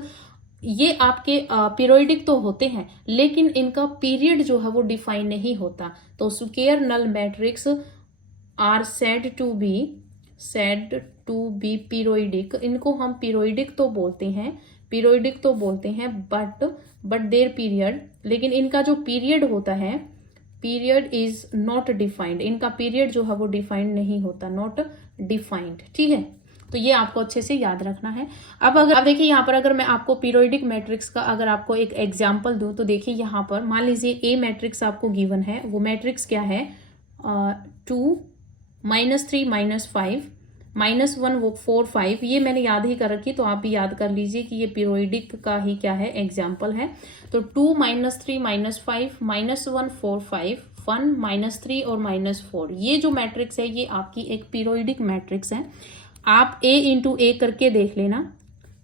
ये आपके पीरियोडिक तो होते हैं लेकिन इनका पीरियड जो है वो डिफाइन नहीं होता। तो square null matrix are said to be periodic. इनको हम पीरियोडिक तो बोलते हैं बट देयर पीरियड, लेकिन इनका जो पीरियड होता है, पीरियड इज नॉट डिफाइंड। इनका पीरियड जो है वो डिफाइंड नहीं होता, नॉट डिफाइंड। ठीक है? तो ये आपको अच्छे से याद रखना है। अब देखिए यहाँ पर अगर मैं आपको पीरियोडिक मैट्रिक्स का अगर आपको एक एग्जांपल दूं तो देखिए यहाँ पर मान लीजिए ए मैट्रिक्स आपको गिवन है। वो मैट्रिक्स क्या है, 2 -3 -5 -1 वो 4 5। ये मैंने याद ही कर रखी, तो आप भी याद कर लीजिए कि ये पीरियोडिक का ही क्या है, एग्जाम्पल है। तो 2 -3 -5 -1 4 5 1 -3 और -4, ये जो मैट्रिक्स है ये आपकी एक पीरियोडिक मैट्रिक्स है। आप a इंटू ए करके देख लेना।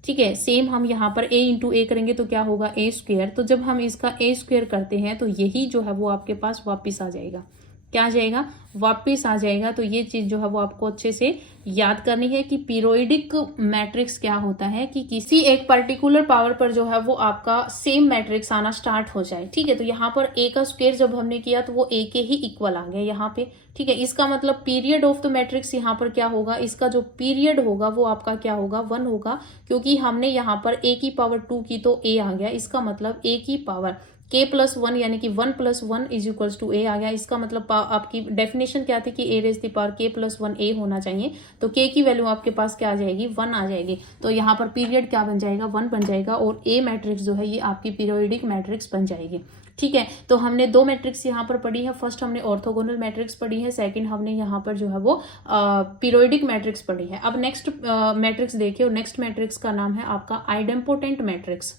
ठीक है? सेम हम यहाँ पर a इंटू ए करेंगे तो क्या होगा, a स्क्वेयर। तो जब हम इसका a स्क्वेयर करते हैं तो यही जो है वो आपके पास वापिस आ जाएगा। क्या आ जाएगा? वापिस आ जाएगा। तो ये चीज जो है वो आपको अच्छे से याद करनी है कि पीरियोडिक मैट्रिक्स क्या होता है कि किसी एक पर्टिकुलर पावर पर जो है वो आपका सेम मैट्रिक्स आना स्टार्ट हो जाए। ठीक है? तो यहाँ पर a का स्क्वायर जब हमने किया तो वो a के ही इक्वल आ गया यहाँ पे। ठीक है? इसका मतलब पीरियड ऑफ द मैट्रिक्स यहाँ पर क्या होगा, इसका जो पीरियड होगा वो आपका क्या होगा, 1 होगा, क्योंकि हमने यहाँ पर a की पावर 2 की तो a आ गया। इसका मतलब a की पावर k+1 यानी कि 1 + 1 = a आ गया। इसका मतलब आपकी डेफिनेशन क्या थी कि a⁻k + 1 a होना चाहिए। तो k की वैल्यू आपके पास क्या आ जाएगी, 1 आ जाएगी। तो यहाँ पर पीरियड क्या बन जाएगा, 1 बन जाएगा और a मैट्रिक्स जो है ये आपकी पीरियोडिक मैट्रिक्स बन जाएगी। ठीक है? तो हमने 2 मैट्रिक्स यहाँ पर पढ़ी है। फर्स्ट हमने ऑर्थोगोनल मैट्रिक्स पढ़ी है, सेकंड हमने यहाँ पर जो है वो पीरियोडिक मैट्रिक्स पढ़ी है। अब नेक्स्ट मैट्रिक्स देखिए, और नेक्स्ट मैट्रिक्स का नाम है आपका आइडेम्पोटेंट मैट्रिक्स।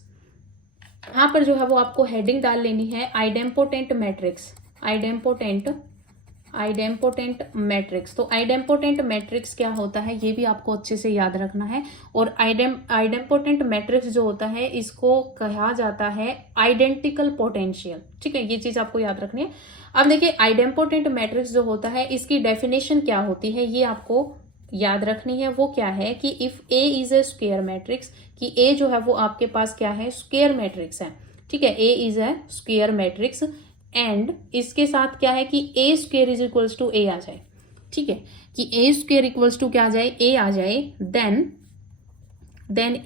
यहाँ पर जो है वो आपको हेडिंग डाल लेनी है, आइडेम्पोटेंट मैट्रिक्स। Idempotent matrix. तो आइडेम्पोटेंट मैट्रिक्स क्या होता है ये भी आपको अच्छे से याद रखना है। और आइडेम्पोटेंट मैट्रिक्स जो होता है इसको कहा जाता है आइडेंटिकल पोटेंशियल। ठीक है? ये चीज आपको याद रखनी है। अब देखिए आइडेम्पोटेंट मैट्रिक्स जो होता है इसकी डेफिनेशन क्या होती है ये आपको याद रखनी है। वो क्या है कि if A is a square matrix, कि ए जो है वो आपके पास क्या है, स्क्वायर मैट्रिक्स है। ठीक है? A is a square matrix and इसके साथ क्या है कि A square is equals to A आ जाए। ठीक है? कि ए स्क्वायर इक्वल्स टू क्या आ जाए, ए आ जाए। Then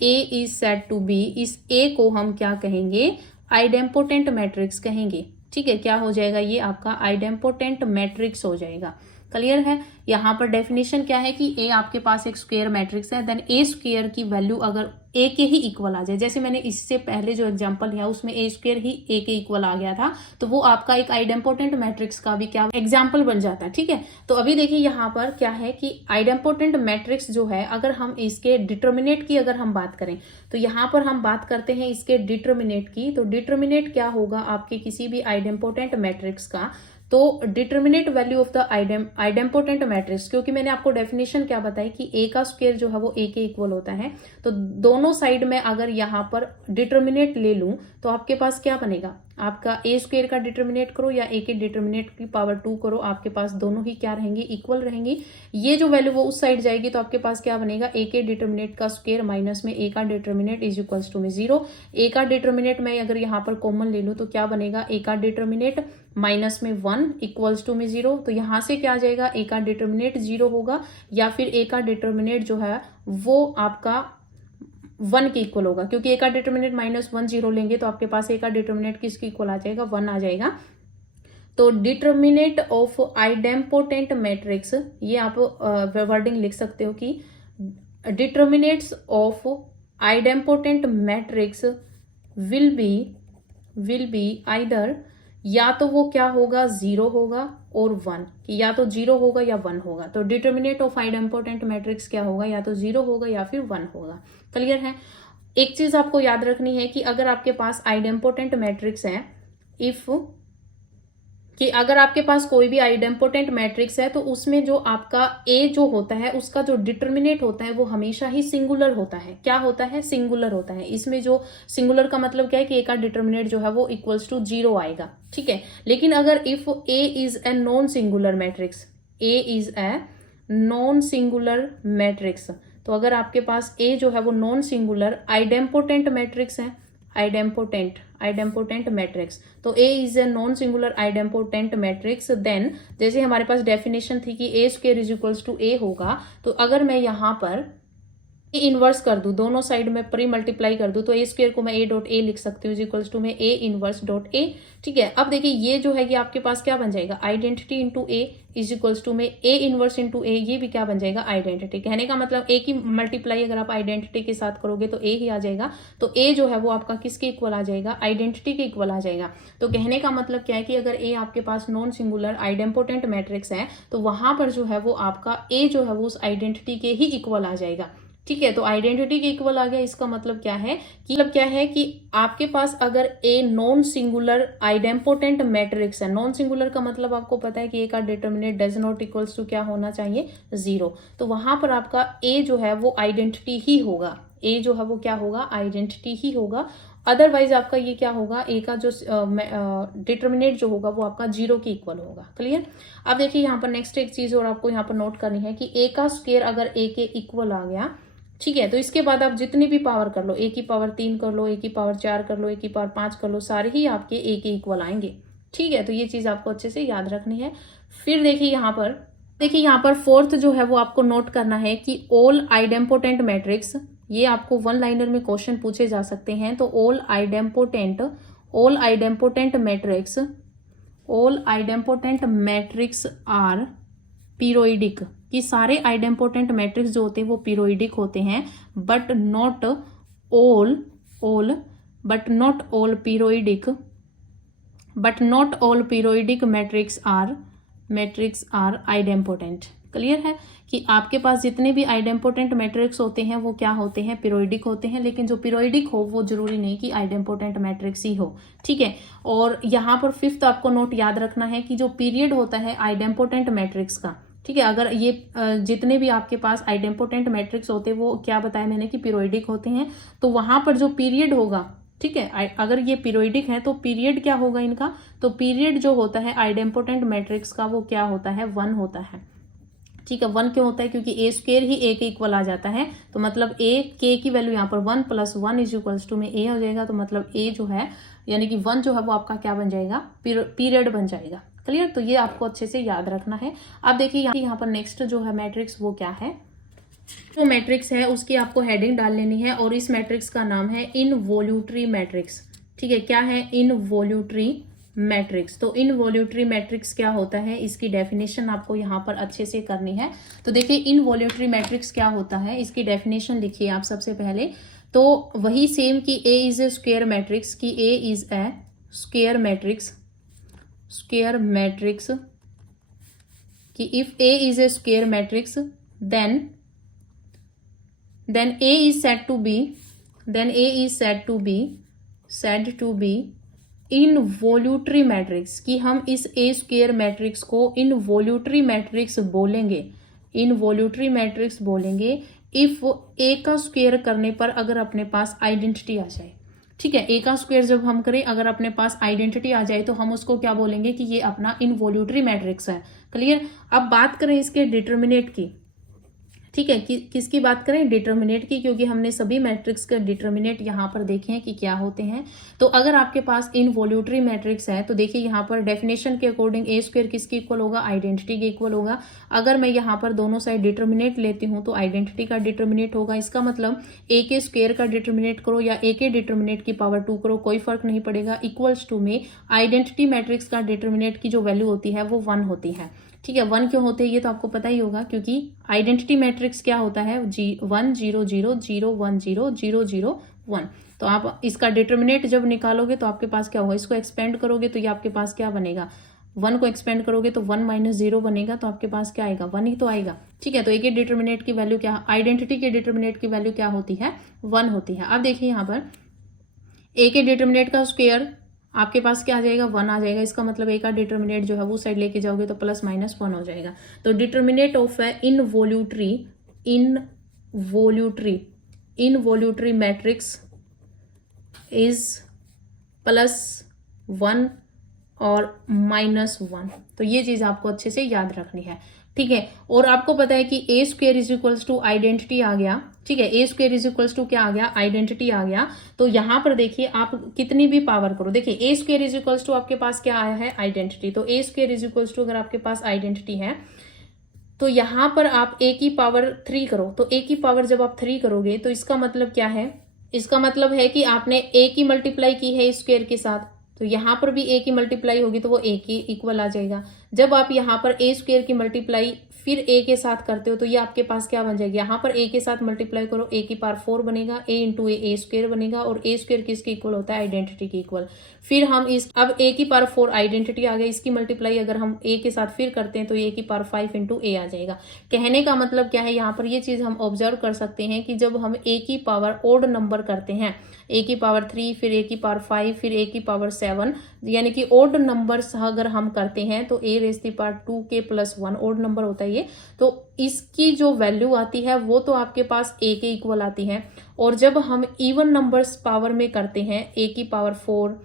A is said to be, इस ए को हम क्या कहेंगे, आइडेम्पोटेंट मैट्रिक्स कहेंगे। ठीक है? क्या हो जाएगा, ये आपका आइडेम्पोटेंट मैट्रिक्स हो जाएगा। क्लियर है? यहाँ पर डेफिनेशन क्या है कि ए आपके पास एक स्क्वायर मैट्रिक्स है, देन ए स्क्वायर की वैल्यू अगर ए के ही इक्वल आ जाए, जैसे मैंने इससे पहले जो एग्जांपल लिया उसमें ए स्क्वायर ही ए के इक्वल आ गया था, तो वो आपका एक आइडेम्पोटेंट मैट्रिक्स का भी क्या एग्जांपल बन जाता है। ठीक है? तो अभी देखिए यहाँ पर क्या है कि आइडेम्पोटेंट मैट्रिक्स जो है, अगर हम इसके डिटर्मिनेट की अगर हम बात करें तो यहाँ पर हम बात करते हैं इसके डिटर्मिनेट की। तो डिटर्मिनेट क्या होगा आपके किसी भी आइडेम्पोटेंट मैट्रिक्स का, तो determinate value of the idempotent matrix, क्योंकि मैंने आपको डेफिनेशन क्या बताई कि ए का स्क्वायर जो है वो ए के इक्वल होता है। तो दोनों साइड में अगर यहाँ पर डिटर्मिनेट ले लूं तो आपके पास क्या बनेगा, आपका ए स्क्वायर का डिटर्मिनेट करो या ए के डिटर्मिनेट की पावर 2 करो, आपके पास दोनों ही क्या रहेंगी, इक्वल रहेंगी। ये जो वैल्यू वो उस साइड जाएगी तो आपके पास क्या बनेगा, ए के डिटर्मिनेट का स्क्वायर माइनस में ए का डिटर्मिनेट इज इक्वल्स टू में 0। ए का डिटर्मिनेट मैं अगर यहाँ पर कॉमन ले लूँ तो क्या बनेगा, ए का डिटर्मिनेट माइनस में 1 इक्वल्स टू में 0। तो यहाँ से क्या आ जाएगा, ए का डिटर्मिनेट 0 होगा या फिर ए का डिटर्मिनेट जो है वो आपका 1 के इक्वल होगा, क्योंकि ए का डिटर्मिनेंट -1 0 लेंगे तो आपके पास ए का डिटर्मिनेंट किसके इक्वल आ जाएगा, 1 आ जाएगा। तो डिटर्मिनेंट ऑफ आइडेम्पोटेंट मैट्रिक्स, ये आप वर्डिंग लिख सकते हो कि determinants of idempotent matrix will be either, या तो वो क्या होगा, 0 होगा और 1, या तो 0 होगा या 1 होगा। तो डिटर्मिनेंट ऑफ आइडेम्पोटेंट मैट्रिक्स क्या होगा, या तो 0 होगा या फिर 1 होगा। क्लियर है। एक चीज आपको याद रखनी है कि अगर आपके पास आइडेम्पोटेंट मैट्रिक्स है, कि अगर आपके पास कोई भी आइडेम्पोटेंट मैट्रिक्स है तो उसमें जो आपका ए जो होता है उसका जो डिटर्मिनेंट होता है वो हमेशा ही सिंगुलर होता है। क्या होता है, सिंगुलर होता है। इसमें जो सिंगुलर का मतलब क्या है कि ए का डिटर्मिनेंट जो है वो इक्वल्स टू 0 आएगा, ठीक है। लेकिन अगर if A is a non singular matrix, A is a non singular matrix, तो अगर आपके पास ए जो है वो नॉन सिंगुलर आइडेम्पोटेंट मैट्रिक्स है, आइडेम्पोटेंट मैट्रिक्स, तो A is a non singular idempotent matrix, then जैसे हमारे पास डेफिनेशन थी कि A square is equals to A होगा, तो अगर मैं यहां पर ए इनवर्स कर दूं, दोनों साइड में प्री मल्टीप्लाई कर दूं, तो ए स्क्वायर को मैं ए डॉट ए लिख सकती हूँ, इक्वल्स टू में ए इनवर्स डॉट ए, ठीक है। अब देखिए ये जो है कि आपके पास क्या बन जाएगा, identity into A is equals to में ए इनवर्स इंटू ए, ये भी क्या बन जाएगा, आइडेंटिटी। कहने का मतलब ए की मल्टीप्लाई अगर आप आइडेंटिटी के साथ करोगे तो ए ही आ जाएगा, तो ए जो है वो आपका किसके इक्वल आ जाएगा, आइडेंटिटी के इक्वल आ जाएगा। तो कहने का मतलब क्या है कि अगर ए आपके पास नॉन सिंगुलर आइडेम्पोटेंट मैट्रिक्स है तो वहां पर जो है वो आपका ए जो है वो उस आइडेंटिटी के ही इक्वल आ जाएगा, ठीक है। तो आइडेंटिटी के इक्वल आ गया, इसका मतलब क्या है कि आपके पास अगर A non singular idempotent matrix है, नॉन सिंगुलर का मतलब आपको पता है कि ए का determinant does not equals to क्या होना चाहिए, 0, तो वहां पर आपका ए जो है वो आइडेंटिटी ही होगा, ए जो है वो क्या होगा, आइडेंटिटी ही होगा। अदरवाइज आपका ये क्या होगा, ए का जो डिटर्मिनेंट जो होगा वो आपका 0 के इक्वल होगा। क्लियर। अब देखिए यहाँ पर नेक्स्ट एक चीज और आपको यहाँ पर नोट करनी है कि ए का स्क्वायर अगर ए के इक्वल आ गया, ठीक है, तो इसके बाद आप जितनी भी पावर कर लो, ए की पावर 3 कर लो, ए की पावर 4 कर लो, ए की पावर 5 कर लो, सारे ही आपके ए के इक्वल आएंगे, ठीक है। तो ये चीज आपको अच्छे से याद रखनी है। फिर देखिए यहाँ पर फोर्थ जो है वो आपको नोट करना है कि ऑल आइडेम्पोटेंट मैट्रिक्स, ये आपको वन लाइनर में क्वेश्चन पूछे जा सकते हैं। तो all idempotent matrix are periodic, कि सारे आइडेम्पोटेंट मैट्रिक्स जो होते हैं वो पीरियोडिक होते हैं, but not all periodic matrix are idempotent. Clear है कि आपके पास जितने भी आइडेम्पोटेंट मैट्रिक्स होते हैं वो क्या होते हैं, पीरियोडिक होते हैं, लेकिन जो पीरियोडिक हो वो जरूरी नहीं कि आइडेम्पोटेंट मैट्रिक्स ही हो, ठीक है। और यहाँ पर फिफ्थ आपको नोट याद रखना है कि जो पीरियड होता है आइडेम्पोटेंट मैट्रिक्स का, ठीक है, अगर ये जितने भी आपके पास आइडेम्पोटेंट मैट्रिक्स होते हैं वो क्या बताया मैंने कि पीरियोडिक होते हैं, तो वहां पर जो पीरियड होगा, ठीक है, अगर ये पीरियोडिक है तो पीरियड क्या होगा इनका, तो पीरियड जो होता है आइडेम्पोटेंट मैट्रिक्स का वो क्या होता है, 1 होता है, ठीक है। 1 क्यों होता है, क्योंकि ए स्क्वायर ही ए के इक्वल आ जाता है, तो मतलब ए के की वैल्यू यहाँ पर 1 + 1 इज इक्वल्स टू में ए हो जाएगा, तो मतलब ए जो है यानी कि 1 जो है वो आपका क्या बन जाएगा, पीरियड बन जाएगा। क्लियर। तो ये आपको अच्छे से याद रखना है। अब देखिए यहाँ पर नेक्स्ट जो है मैट्रिक्स वो क्या है, जो मैट्रिक्स है उसकी आपको हेडिंग डाल लेनी है, और इस मैट्रिक्स का नाम है इनवॉल्यूटरी मैट्रिक्स, ठीक है। क्या है, इनवॉल्यूटरी मैट्रिक्स। तो इनवॉल्यूटरी मैट्रिक्स क्या होता है, इसकी डेफिनेशन आपको यहाँ पर अच्छे से करनी है। तो देखिए इनवॉल्यूटरी मैट्रिक्स क्या होता है, इसकी डेफिनेशन लिखिए आप सबसे पहले। तो वही सेम कि A is a square matrix, की ए इज ए स्क्वायर मैट्रिक्स, कि if A is a square matrix then A is said to be involutory matrix, कि हम इस ए स्क्वायर मैट्रिक्स को इनवॉल्यूटरी मैट्रिक्स बोलेंगे इफ ए का स्क्वायर करने पर अगर अपने पास आइडेंटिटी आ जाए, ठीक है। ए का स्क्वायर जब हम करें अगर अपने पास आइडेंटिटी आ जाए तो हम उसको क्या बोलेंगे कि ये अपना इनवॉल्यूटरी मैट्रिक्स है। क्लियर। अब बात करें इसके डिटर्मिनेंट की, ठीक है, किसकी बात करें, डिटर्मिनेट की, क्योंकि हमने सभी मैट्रिक्स के डिटर्मिनेट यहाँ पर देखे हैं कि क्या होते हैं। तो अगर आपके पास इनवॉल्यूटरी मैट्रिक्स है तो देखिए यहाँ पर डेफिनेशन के अकॉर्डिंग ए स्क्वायर किसके इक्वल होगा, आइडेंटिटी के इक्वल होगा। अगर मैं यहाँ पर दोनों साइड डिटर्मिनेट लेती हूँ तो आइडेंटिटी का डिटर्मिनेट होगा। इसका मतलब ए के स्क्वायर का डिटर्मिनेट करो या ए के डिटर्मिनेट की पावर 2 करो, कोई फर्क नहीं पड़ेगा, इक्वल्स टू में आइडेंटिटी मैट्रिक्स का डिटर्मिनेट की जो वैल्यू होती है वो 1 होती है। ठीक है, 1 क्यों होते हैं ये तो आपको पता ही होगा, क्योंकि आइडेंटिटी मैट्रिक्स क्या होता है, 1 0 0 0 1 0 0 0 1। तो आप इसका डिटर्मिनेट जब निकालोगे तो आपके पास क्या होगा, इसको एक्सपेंड करोगे तो ये आपके पास क्या बनेगा, 1 को एक्सपेंड करोगे तो 1 माइनस 0 बनेगा, तो आपके पास क्या आएगा, 1 ही तो आएगा। ठीक है, तो ए के डिटर्मिनेट की वैल्यू क्या, आइडेंटिटी के डिटर्मिनेट की वैल्यू क्या होती है, 1 होती है। अब देखिए यहाँ पर ए के डिटर्मिनेट का स्क्वायर आपके पास क्या आ जाएगा, 1 आ जाएगा। इसका मतलब ए का डिटर्मिनेट जो है वो साइड लेके जाओगे तो प्लस माइनस 1 हो जाएगा। तो determinate of involutory matrix is +1 और -1। तो ये चीज आपको अच्छे से याद रखनी है। ठीक है, और आपको पता है कि A square is equals to identity आ गया। ठीक है, A square is equals to क्या आ गया, आइडेंटिटी आ गया। तो यहां पर देखिए आप कितनी भी पावर करो, देखिए ए स्क्वेयर इज इक्वल्स टू आपके पास क्या आया है, आइडेंटिटी। तो ए स्क्वेयर इज इक्वल्स टू अगर आपके पास आइडेंटिटी है तो यहां पर आप ए की पावर 3 करो। तो ए की पावर जब आप 3 करोगे तो इसका मतलब क्या है, इसका मतलब है कि आपने ए की मल्टीप्लाई की है स्क्वेयर के साथ, तो यहां पर भी ए की मल्टीप्लाई होगी तो वो ए की इक्वल आ जाएगा। जब आप यहाँ पर ए स्क्वेयर की मल्टीप्लाई फिर ए के साथ करते हो तो ये आपके पास क्या बन जाएगी, यहाँ पर ए के साथ मल्टीप्लाई करो, ए की पावर 4 बनेगा, ए इंटू ए स्क्वेयर बनेगा, और ए स्क्वेयर किसके इक्वल होता है, आइडेंटिटी के इक्वल। फिर हम अब ए की पावर 4 आइडेंटिटी आ गई, इसकी मल्टीप्लाई अगर हम ए के साथ फिर करते हैं तो ए की पावर 5 इंटू ए आ जाएगा। कहने का मतलब क्या है, यहाँ पर ये चीज हम ऑब्जर्व कर सकते हैं कि जब हम ए की पावर ओड नंबर करते हैं, ए की पावर 3 फिर ए की पावर 5 फिर ए की पावर 7, यानी कि ओड नंबर्स अगर हम करते हैं तो ए रेज़ दी पावर 2 के +1 ओड नंबर होता है ये, तो इसकी जो वैल्यू आती है वो तो आपके पास ए के इक्वल आती है। और जब हम इवन नंबर्स पावर में करते हैं, ए की पावर 4,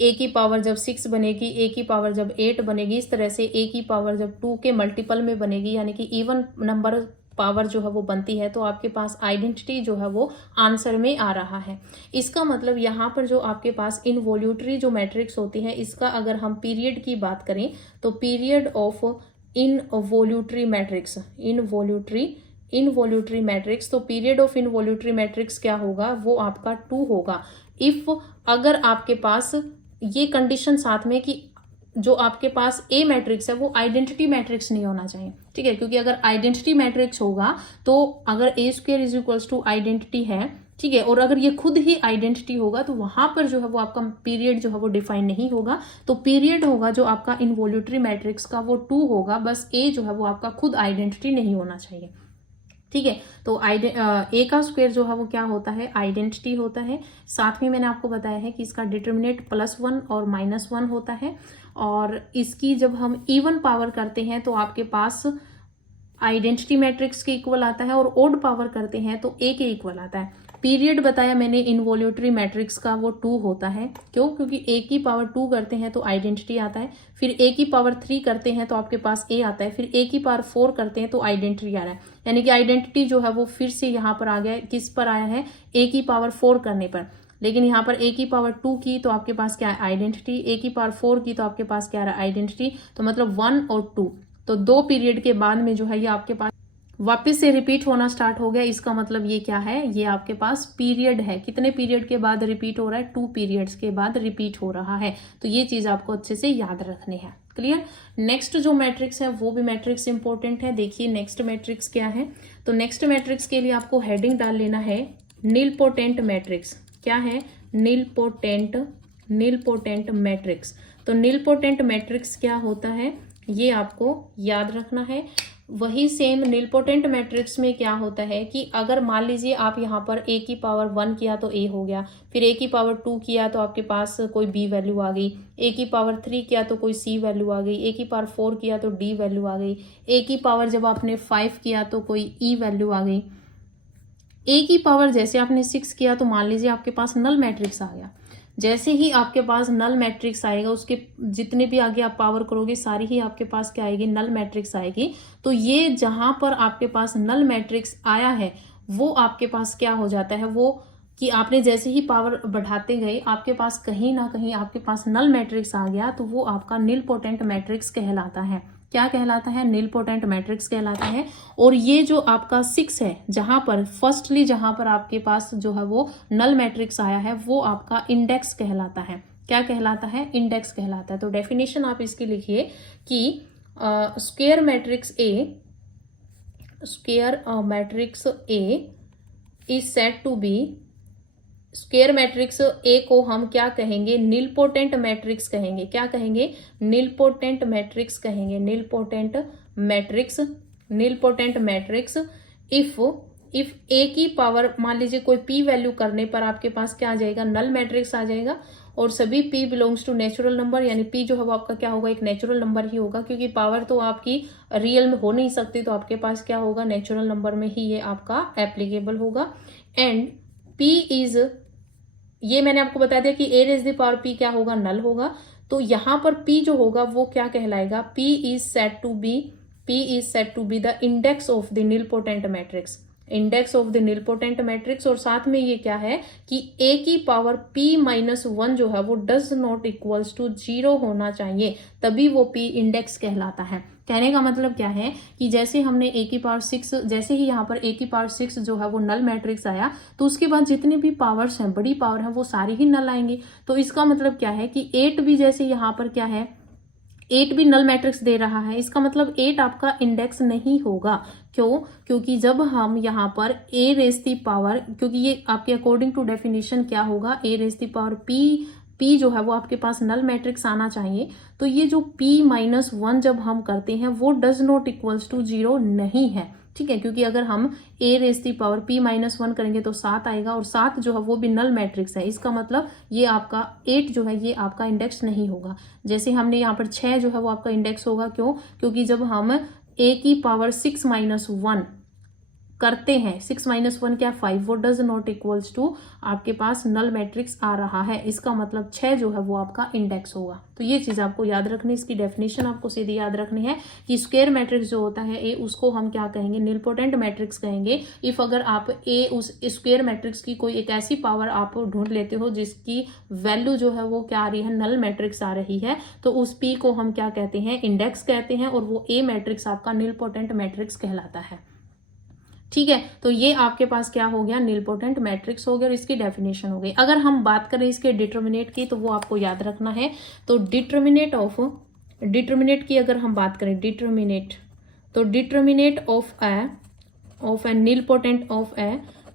ए की पावर जब 6 बनेगी, ए की पावर जब 8 बनेगी, इस तरह से ए की पावर जब 2 के मल्टीपल में बनेगी, यानी कि इवन नंबर पावर जो है वो बनती है, तो आपके पास आइडेंटिटी जो है वो आंसर में आ रहा है। इसका मतलब यहाँ पर जो आपके पास इनवॉल्यूटरी जो मैट्रिक्स होती है, इसका अगर हम पीरियड की बात करें तो पीरियड ऑफ इनवॉल्यूटरी मैट्रिक्स, तो पीरियड ऑफ इनवॉल्यूटरी मैट्रिक्स क्या होगा, वो आपका 2 होगा। इफ अगर आपके पास ये कंडीशन साथ में कि जो आपके पास ए मैट्रिक्स है वो आइडेंटिटी मैट्रिक्स नहीं होना चाहिए। ठीक है, क्योंकि अगर आइडेंटिटी मैट्रिक्स होगा तो अगर A square is equals to identity है, ठीक है, और अगर ये खुद ही आइडेंटिटी होगा तो वहां पर जो है वो आपका पीरियड जो है वो डिफाइन नहीं होगा। तो पीरियड होगा जो आपका इनवॉल्यूटरी मैट्रिक्स का वो 2 होगा, बस ए जो है वो आपका खुद आइडेंटिटी नहीं होना चाहिए। ठीक है, तो ए का स्क्वायर जो है वो क्या होता है, आइडेंटिटी होता है। साथ में मैंने आपको बताया है कि इसका डिटर्मिनेट +1 और -1 होता है, और इसकी जब हम इवन पावर करते हैं तो आपके पास आइडेंटिटी मैट्रिक्स के इक्वल आता है, और ओड पावर करते हैं तो ए के इक्वल आता है। पीरियड बताया मैंने इनवॉल्यूटरी मैट्रिक्स का वो 2 होता है। क्यों, क्योंकि ए की पावर 2 करते हैं तो आइडेंटिटी आता है, फिर ए की पावर 3 करते हैं तो आपके पास ए आता है, फिर ए की पावर 4 करते हैं तो आइडेंटिटी आ रहा है। यानी कि आइडेंटिटी जो है वो फिर से यहाँ पर आ गया, किस पर आया है, ए की पावर 4 करने पर। लेकिन यहाँ पर ए की पावर 2 की तो आपके पास क्या है, आइडेंटिटी, ए की पावर 4 की तो आपके पास क्या रहा, आइडेंटिटी। तो मतलब 1 और 2, तो 2 पीरियड के बाद में जो है ये आपके पास वापस से रिपीट होना स्टार्ट हो गया। इसका मतलब ये क्या है, ये आपके पास पीरियड है। कितने पीरियड के बाद रिपीट हो रहा है, 2 पीरियड्स के बाद रिपीट हो रहा है। तो ये चीज आपको अच्छे से याद रखनी है। क्लियर। नेक्स्ट जो मैट्रिक्स है वो भी मैट्रिक्स इंपॉर्टेंट है। देखिए नेक्स्ट मैट्रिक्स क्या है, तो नेक्स्ट मैट्रिक्स के लिए आपको हेडिंग डाल लेना है नीलपोटेंट मैट्रिक्स। क्या है, नीलपोटेंट मैट्रिक्स। तो नीलपोटेंट मैट्रिक्स क्या होता है ये आपको याद रखना है। वही सेम नीलपोटेंट मैट्रिक्स में क्या होता है कि अगर मान लीजिए आप यहाँ पर ए की पावर 1 किया तो ए हो गया, फिर ए की पावर 2 किया तो आपके पास कोई बी वैल्यू आ गई, ए की पावर 3 किया तो कोई सी वैल्यू आ गई, ए की पावर 4 किया तो डी वैल्यू आ गई, ए की पावर जब आपने 5 किया तो कोई ई वैल्यू आ गई, ए की पावर जैसे आपने 6 किया तो मान लीजिए आपके पास नल मैट्रिक्स आ गया। जैसे ही आपके पास नल मैट्रिक्स आएगा, उसके जितने भी आगे आप पावर करोगे सारी ही आपके पास क्या आएगी, नल मैट्रिक्स आएगी। तो ये जहां पर आपके पास नल मैट्रिक्स आया है वो आपके पास क्या हो जाता है, वो कि आपने जैसे ही पावर बढ़ाते गए आपके पास कहीं ना कहीं आपके पास नल मैट्रिक्स आ गया, तो वो आपका निलपोटेंट मैट्रिक्स कहलाता है। क्या कहलाता है, निलपोटेंट मैट्रिक्स कहलाता है। और ये जो आपका 6 है, जहां पर फर्स्टली जहां पर आपके पास जो है वो नल मैट्रिक्स आया है, वो आपका इंडेक्स कहलाता है। क्या कहलाता है, इंडेक्स कहलाता है। तो डेफिनेशन आप इसकी लिखिए कि square matrix A, square matrix A is said to be, square matrix A को हम क्या कहेंगे, निलपोटेंट मैट्रिक्स कहेंगे। क्या कहेंगे, निलपोटेंट मैट्रिक्स कहेंगे, nilpotent matrix, nilpotent matrix if A की पावर, मान लीजिए कोई पी वैल्यू करने पर आपके पास क्या आ जाएगा, नल मैट्रिक्स आ जाएगा। और सभी P belongs to natural number, यानी पी जो है वो आपका क्या होगा, एक नेचुरल नंबर ही होगा, क्योंकि पावर तो आपकी रियल में हो नहीं सकती, तो आपके पास क्या होगा, नेचुरल नंबर में ही ये आपका एप्लीकेबल होगा। एंड पी इज, ये मैंने आपको बता दिया कि ए रेज द पावर पी क्या होगा, नल होगा। तो यहां पर पी जो होगा वो क्या कहलाएगा, P is said to be, P is said to be the index of the nilpotent matrix, index of the nilpotent matrix. और साथ में ये क्या है कि ए की पावर p माइनस 1 जो है वो डज नॉट इक्वल्स टू 0 होना चाहिए, तभी वो p इंडेक्स कहलाता है। कहने का मतलब क्या है कि जैसे हमने ए की पावर 6, जैसे ही यहाँ पर ए की पावर 6 जो है वो नल मैट्रिक्स आया, तो उसके बाद जितने भी पावर्स हैं, बड़ी पावर है, वो सारी ही नल आएंगी। तो इसका मतलब क्या है कि 8 भी जैसे यहाँ पर क्या है, 8 भी नल मैट्रिक्स दे रहा है, इसका मतलब 8 आपका इंडेक्स नहीं होगा। क्यों, क्योंकि जब हम यहाँ पर ए रेज दी पावर, क्योंकि ये आपके अकॉर्डिंग टू डेफिनेशन क्या होगा, ए रेज दी पावर पी जो है वो आपके पास नल मैट्रिक्स आना चाहिए। तो ये जो p माइनस 1 जब हम करते हैं वो डज नॉट इक्वल्स टू 0 नहीं है, ठीक है। क्योंकि अगर हम a raise the power p minus 1 करेंगे तो 7 आएगा, और 7 जो है वो भी नल मैट्रिक्स है, इसका मतलब ये आपका 8 जो है ये आपका इंडेक्स नहीं होगा। जैसे हमने यहाँ पर 6 जो है वो आपका इंडेक्स होगा, क्यों, क्योंकि जब हम a की पावर 6 माइनस 1 करते हैं, 6 माइनस 1 क्या, 5, वो डज नॉट इक्वल्स टू आपके पास नल मैट्रिक्स आ रहा है, इसका मतलब 6 जो है वो आपका इंडेक्स होगा। तो ये चीज आपको याद रखनी, इसकी डेफिनेशन आपको सीधी याद रखनी है कि स्क्वायर मैट्रिक्स जो होता है ए, उसको हम क्या कहेंगे, निलपोटेंट मैट्रिक्स कहेंगे। इफ अगर आप ए उस स्क्वायर मैट्रिक्स की कोई एक ऐसी पावर आप ढूंढ लेते हो जिसकी वैल्यू जो है वो क्या आ रही है, नल मैट्रिक्स आ रही है, तो उस पी को हम क्या कहते हैं, इंडेक्स कहते हैं, और वो ए मैट्रिक्स आपका निलपोटेंट मैट्रिक्स कहलाता है, ठीक है। तो ये आपके पास क्या हो गया, निलपोटेंट मैट्रिक्स हो गया, और इसकी डेफिनेशन हो गई। अगर हम बात करें इसके डिटर्मिनेट की, तो वो आपको याद रखना है। तो डिटर्मिनेट की अगर हम बात करें, डिटर्मिनेट, तो determinate of A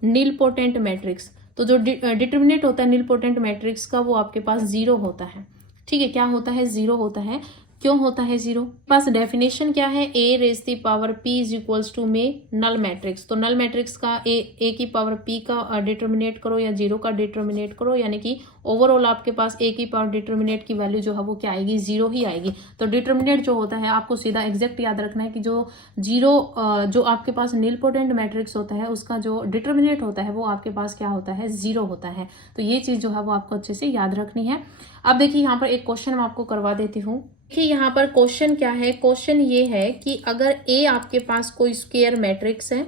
nilpotent matrix, तो जो डिटर्मिनेट होता है निलपोटेंट मैट्रिक्स का, वो आपके पास 0 होता है, ठीक है। क्या होता है, 0 होता है। क्यों होता है 0, पास डेफिनेशन क्या है, A raise the power p is equals to में नल मैट्रिक्स। तो नल मैट्रिक्स का ए की पावर p का डिटर्मिनेट करो या 0 का डिटर्मिनेट करो, यानी कि ओवरऑल आपके पास ए की पावर डिटर्मिनेट की वैल्यू जो है वो क्या आएगी, 0 ही आएगी। तो डिटर्मिनेट जो होता है आपको सीधा एग्जैक्ट याद रखना है कि जो 0 जो आपके पास निलपोटेंट मैट्रिक्स होता है उसका जो डिटर्मिनेट होता है वो आपके पास क्या होता है, 0 होता है। तो ये चीज जो है वो आपको अच्छे से याद रखनी है। अब देखिए यहाँ पर एक क्वेश्चन मैं आपको करवा देती हूँ। देखिए यहाँ पर क्वेश्चन क्या है, क्वेश्चन ये है कि अगर ए आपके पास कोई स्क्वायर मैट्रिक्स है,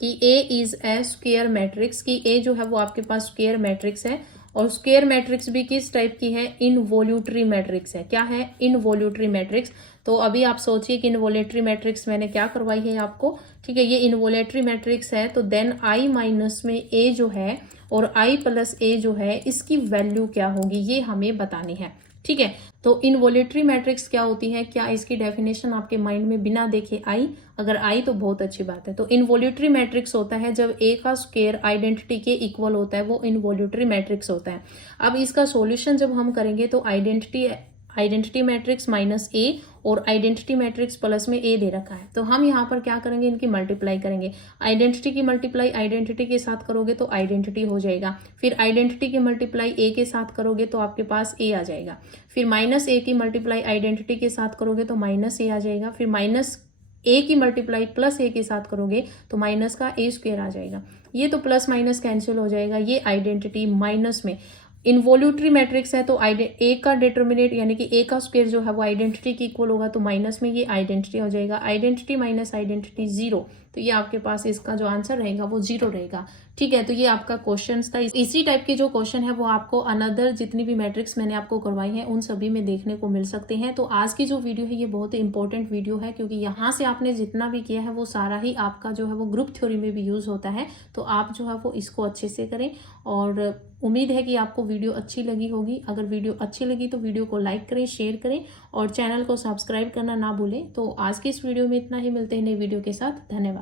कि A is a square matrix, कि ए जो है वो आपके पास स्क्वायर मैट्रिक्स है, और स्क्वायर मैट्रिक्स भी किस टाइप की है, इनवोल्यूटरी मैट्रिक्स है। क्या है, इनवोल्यूटरी मैट्रिक्स। तो अभी आप सोचिए कि इनवोल्यूटरी मैट्रिक्स मैंने क्या करवाई है आपको, ठीक है, ये इनवोल्यूटरी मैट्रिक्स है। तो देन आई माइनस में ए जो है और आई प्लस ए जो है, इसकी वैल्यू क्या होगी, ये हमें बतानी है, ठीक है। तो इनवोल्यूटरी मैट्रिक्स क्या होती है, क्या इसकी डेफिनेशन आपके माइंड में बिना देखे आई, अगर आई तो बहुत अच्छी बात है। तो इनवोल्यूटरी मैट्रिक्स होता है जब ए का स्क्वायर आइडेंटिटी के इक्वल होता है, वो इनवोल्यूटरी मैट्रिक्स होता है। अब इसका सॉल्यूशन जब हम करेंगे तो आइडेंटिटी मैट्रिक्स माइनस ए और आइडेंटिटी मैट्रिक्स प्लस में ए दे रखा है, तो हम यहाँ पर क्या करेंगे, इनकी मल्टीप्लाई करेंगे। आइडेंटिटी की मल्टीप्लाई आइडेंटिटी के साथ करोगे तो आइडेंटिटी हो जाएगा, फिर आइडेंटिटी की मल्टीप्लाई ए के साथ करोगे तो आपके पास ए आ जाएगा, फिर माइनस ए की मल्टीप्लाई आइडेंटिटी के साथ करोगे तो माइनस ए आ जाएगा, फिर माइनस ए की मल्टीप्लाई प्लस ए के साथ करोगे तो माइनस का ए स्क्वायर आ जाएगा। ये तो प्लस माइनस कैंसिल हो जाएगा, ये आइडेंटिटी माइनस में इन्वोल्यूटरी मैट्रिक्स है तो ए का डिटर्मिनेट यानी कि ए का स्क्वायर जो है वो आइडेंटिटी के इक्वल होगा, तो माइनस में ये आइडेंटिटी हो जाएगा। आइडेंटिटी माइनस आइडेंटिटी 0, तो ये आपके पास इसका जो आंसर रहेगा वो 0 रहेगा। ठीक है, तो ये आपका क्वेश्चन था। इसी टाइप के जो क्वेश्चन है वो आपको अनदर जितनी भी मैट्रिक्स मैंने आपको करवाई है उन सभी में देखने को मिल सकते हैं। तो आज की जो वीडियो है ये बहुत ही इंपॉर्टेंट वीडियो है, क्योंकि यहाँ से आपने जितना भी किया है वो सारा ही आपका जो है वो ग्रुप थ्योरी में भी यूज होता है। तो आप जो है वो इसको अच्छे से करें, और उम्मीद है कि आपको वीडियो अच्छी लगी होगी। अगर वीडियो अच्छी लगी तो वीडियो को लाइक करें, शेयर करें और चैनल को सब्सक्राइब करना ना भूलें। तो आज की इस वीडियो में इतना ही, मिलते हैं नई वीडियो के साथ। धन्यवाद।